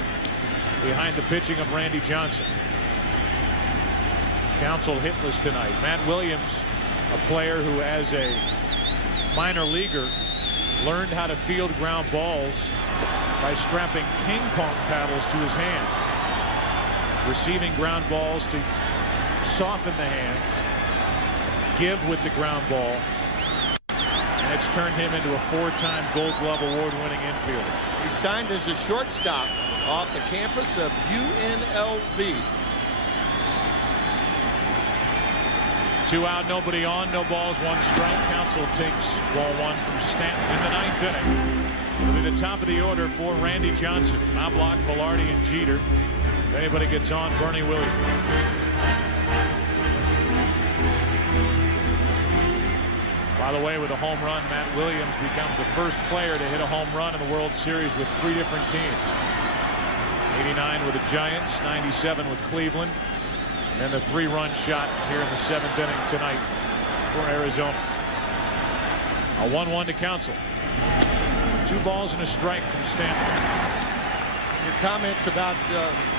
behind the pitching of Randy Johnson. Counsell hitless tonight. Matt Williams, a player who as a minor leaguer learned how to field ground balls by strapping ping pong paddles to his hands, receiving ground balls to soften the hands, give with the ground ball, and it's turned him into a 4-time Gold Glove award-winning infielder. He signed as a shortstop off the campus of UNLV. 2 out, nobody on, no balls, 1 strike. Counsell takes ball 1 from Stanton in the 9th inning. It'll be the top of the order for Randy Johnson, Knobloch, Velarde, and Jeter. If anybody gets on, Bernie Williams. By the way, with a home run, Matt Williams becomes the first player to hit a home run in the World Series with 3 different teams. 89 with the Giants, 97 with Cleveland, and the 3-run shot here in the 7th inning tonight for Arizona. A 1-1 to Counsell. 2 balls and a strike from Stanton. Your comments about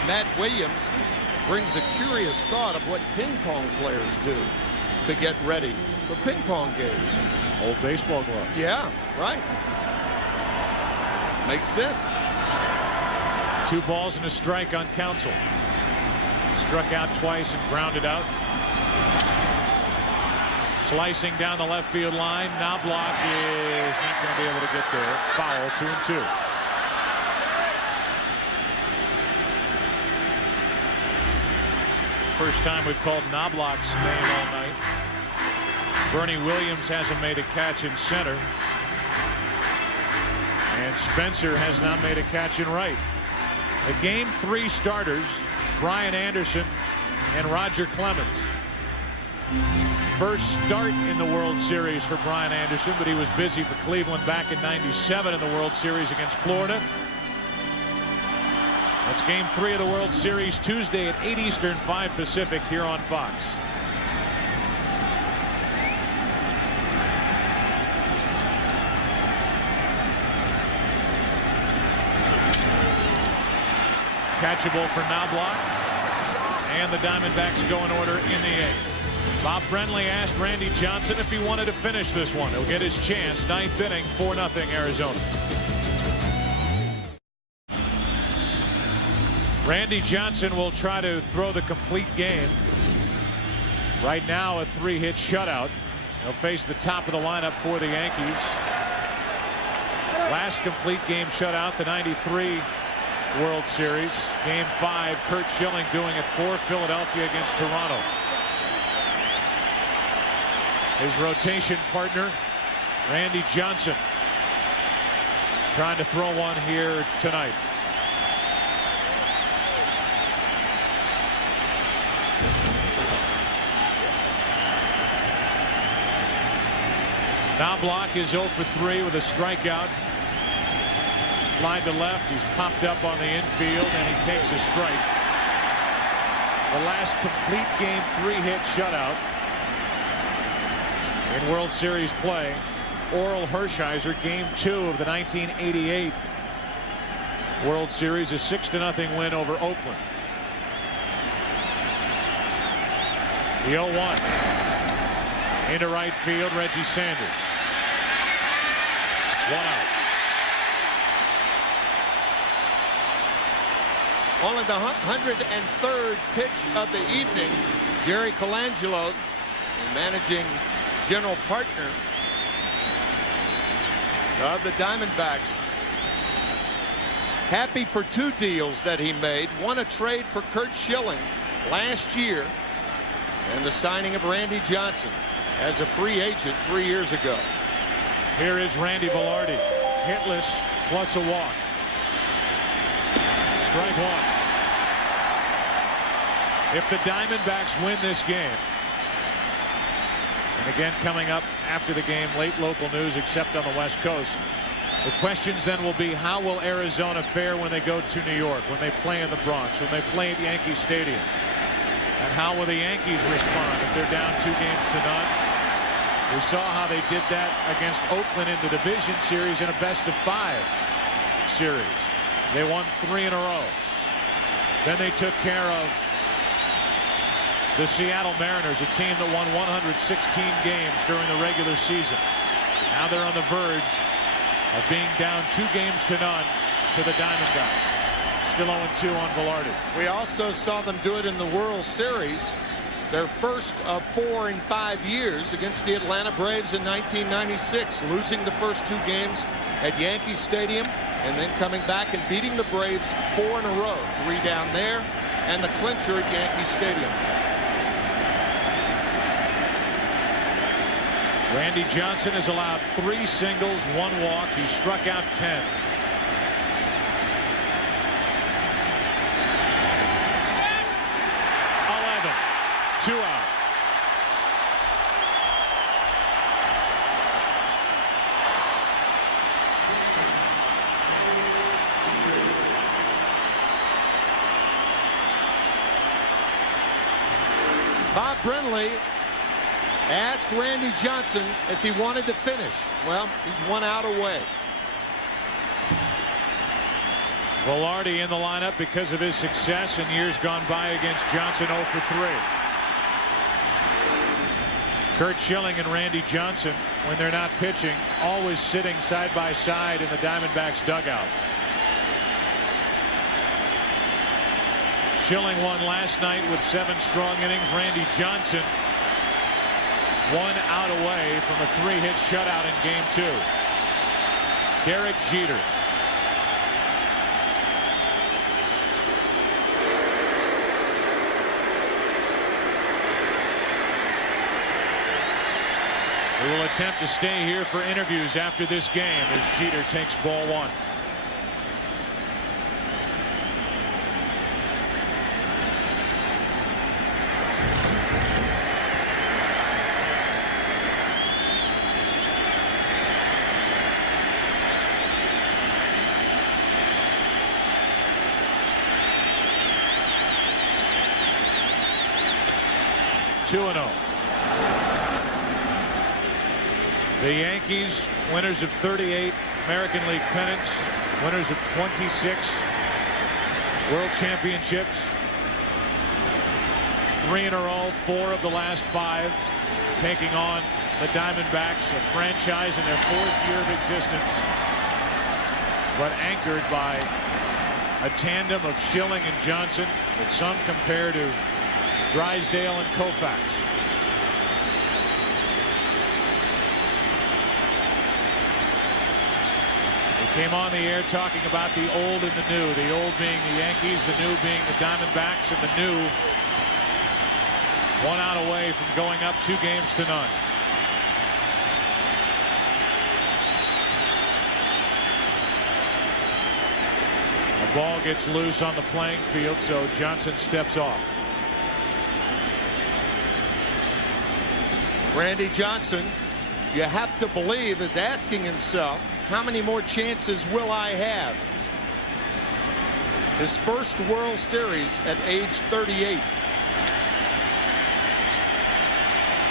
Matt Williams brings a curious thought of what ping pong players do to get ready for ping pong games. Old baseball glove. Yeah, right. Makes sense. 2 balls and a strike on Counsell. Struck out twice and grounded out. Slicing down the left field line. Knobloch is not going to be able to get there. Foul, 2-2. First time we've called Knobloch's name all night. Bernie Williams hasn't made a catch in center. And Spencer has not made a catch in right. The Game 3 starters, Brian Anderson and Roger Clemens. First start in the World Series for Brian Anderson, but he was busy for Cleveland back in '97 in the World Series against Florida. That's Game 3 of the World Series Tuesday at 8 Eastern, 5 Pacific here on Fox. Catchable for Knobloch, and the Diamondbacks go in order in the 8th. Bob Brenly asked Randy Johnson if he wanted to finish this one. He'll get his chance. 9th inning, 4-0 Arizona. Randy Johnson will try to throw the complete game. Right now, a 3-hit shutout. He'll face the top of the lineup for the Yankees. Last complete game shutout, the '93 World Series. Game 5, Curt Schilling doing it for Philadelphia against Toronto. His rotation partner, Randy Johnson, trying to throw one here tonight. Knobloch is 0 for 3 with a strikeout. He's flied to left. He's popped up on the infield, and he takes a strike. The last complete game 3-hit shutout in World Series play, Orel Hershiser, Game 2 of the 1988 World Series, a 6-0 win over Oakland. The 0-1 into right field, Reggie Sanders. 1 out. Only the 103rd pitch of the evening. Jerry Colangelo, the managing general partner of the Diamondbacks, Happy for 2 deals that he made. One a trade for Curt Schilling last year, and the signing of Randy Johnson as a free agent 3 years ago. Here is Randy Velarde, hitless plus a walk. Strike one. If the Diamondbacks win this game, and again coming up after the game, late local news except on the West Coast, the questions then will be, how will Arizona fare when they go to New York, when they play in the Bronx, when they play at Yankee Stadium? And how will the Yankees respond if they're down 2-0? We saw how they did that against Oakland in the division series in a best-of-5 series. They won 3 in a row. Then they took care of the Seattle Mariners, a team that won 116 games during the regular season. Now they're on the verge of being down 2-0 to the Diamondbacks. Still 0-2 on Velarde. We also saw them do it in the World Series, their first of 4 in 5 years, against the Atlanta Braves in 1996, losing the first 2 games at Yankee Stadium and then coming back and beating the Braves 4 in a row, 3 down there and the clincher at Yankee Stadium. Randy Johnson has allowed 3 singles, 1 walk. He struck out 10. Two out. Bob Brenly asked Randy Johnson if he wanted to finish. Well, he's 1 out away. Velarde in the lineup because of his success in years gone by against Johnson. 0 for 3. Curt Schilling and Randy Johnson, when they're not pitching, always sitting side by side in the Diamondbacks dugout. Schilling won last night with 7 strong innings. Randy Johnson 1 out away from a 3-hit shutout in Game 2. Derek Jeter. We will attempt to stay here for interviews after this game as Jeter takes ball 1. Two 2-0. The Yankees, winners of 38 American League pennants, winners of 26 World Championships, 3 in a row, 4 of the last 5, taking on the Diamondbacks, a franchise in their 4th year of existence, but anchored by a tandem of Schilling and Johnson that some compare to Drysdale and Koufax. Came on the air talking about the old and the new. The old being the Yankees, the new being the Diamondbacks, and the new 1 out away from going up 2-0. The ball gets loose on the playing field, so Johnson steps off. Randy Johnson, you have to believe, is asking himself, how many more chances will I have? His first World Series at age 38.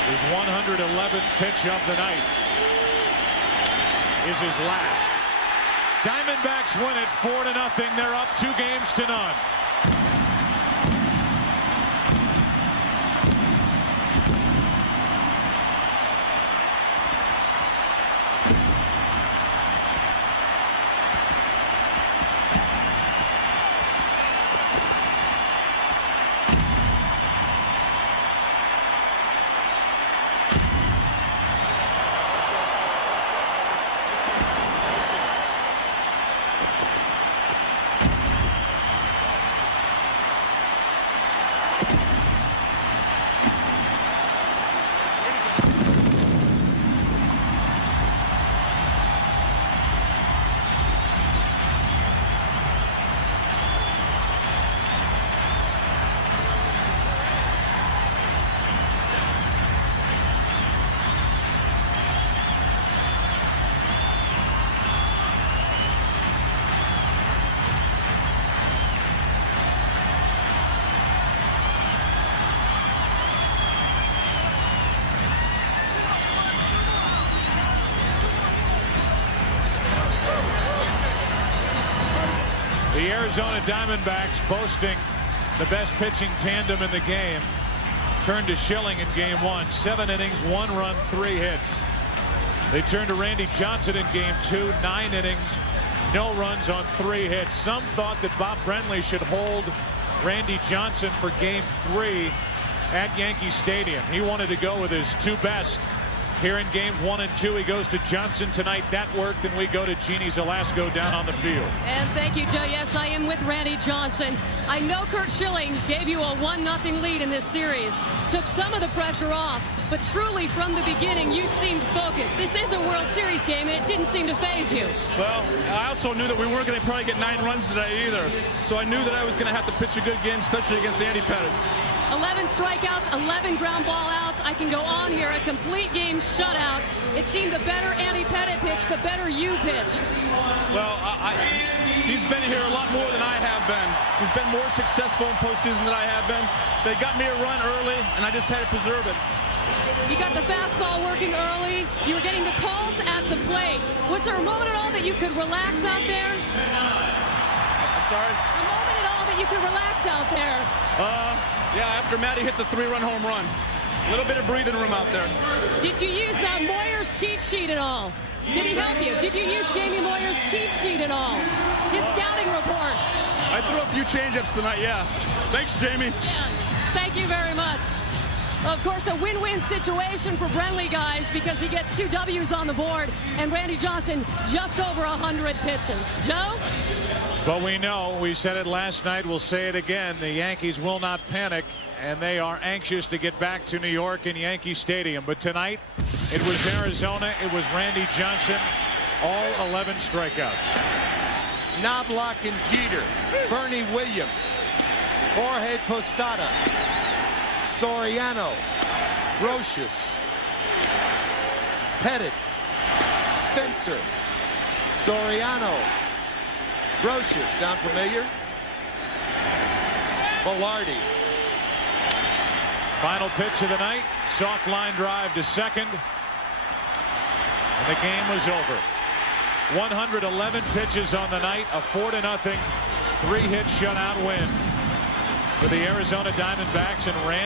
His 111th pitch of the night is his last. Diamondbacks win it 4-0. They're up 2-0. The Arizona Diamondbacks, boasting the best pitching tandem in the game, turned to Schilling in game 1. 7 innings, 1 run, 3 hits. They turned to Randy Johnson in game 2. 9 innings, no runs on 3 hits. Some thought that Bob Brenly should hold Randy Johnson for game 3 at Yankee Stadium. He wanted to go with his 2 best. Here in games 1 and 2, he goes to Johnson tonight. That worked, and we go to Jeannie Zelasco down on the field. And thank you, Joe. Yes, I am with Randy Johnson. I know Curt Schilling gave you a 1-0 lead in this series, took some of the pressure off, but truly from the beginning, you seemed focused. This is a World Series game, and it didn't seem to faze you. Well, I also knew that we weren't going to probably get 9 runs today either, so I knew that I was going to have to pitch a good game, especially against Andy Pettitte. 11 strikeouts, 11 ground ball outs. I can go on here. A complete game shutout. It seemed the better Andy Pettitte pitched, the better you pitched. Well, he's been here a lot more than I have been. He's been more successful in postseason than I have been. They got me a run early, and I just had to preserve it. You got the fastball working early. You were getting the calls at the plate. Was there a moment at all that you could relax out there? I'm sorry? A moment at all that you could relax out there? Yeah, after Matty hit the 3-run home run. A little bit of breathing room out there. Did you use Moyer's cheat sheet at all? Did he help you? Did you use Jamie Moyer's cheat sheet at all? His scouting report? I threw a few changeups tonight, yeah. Thanks, Jamie. Yeah, thank you very much. Of course, a win-win situation for Brenly, guys, because he gets 2 W's on the board, and Randy Johnson just over 100 pitches. Joe? But we know, we said it last night, we'll say it again, the Yankees will not panic, and they are anxious to get back to New York and Yankee Stadium. But tonight, it was Arizona, it was Randy Johnson, all 11 strikeouts. Knobloch and Jeter, Bernie Williams, Jorge Posada, Soriano, Roches, Pettitte, Spencer, Soriano, Roches. Sound familiar? Velarde. Final pitch of the night, soft line drive to second, and the game was over. 111 pitches on the night, a 4-0, 3-hit shutout win for the Arizona Diamondbacks, and Randy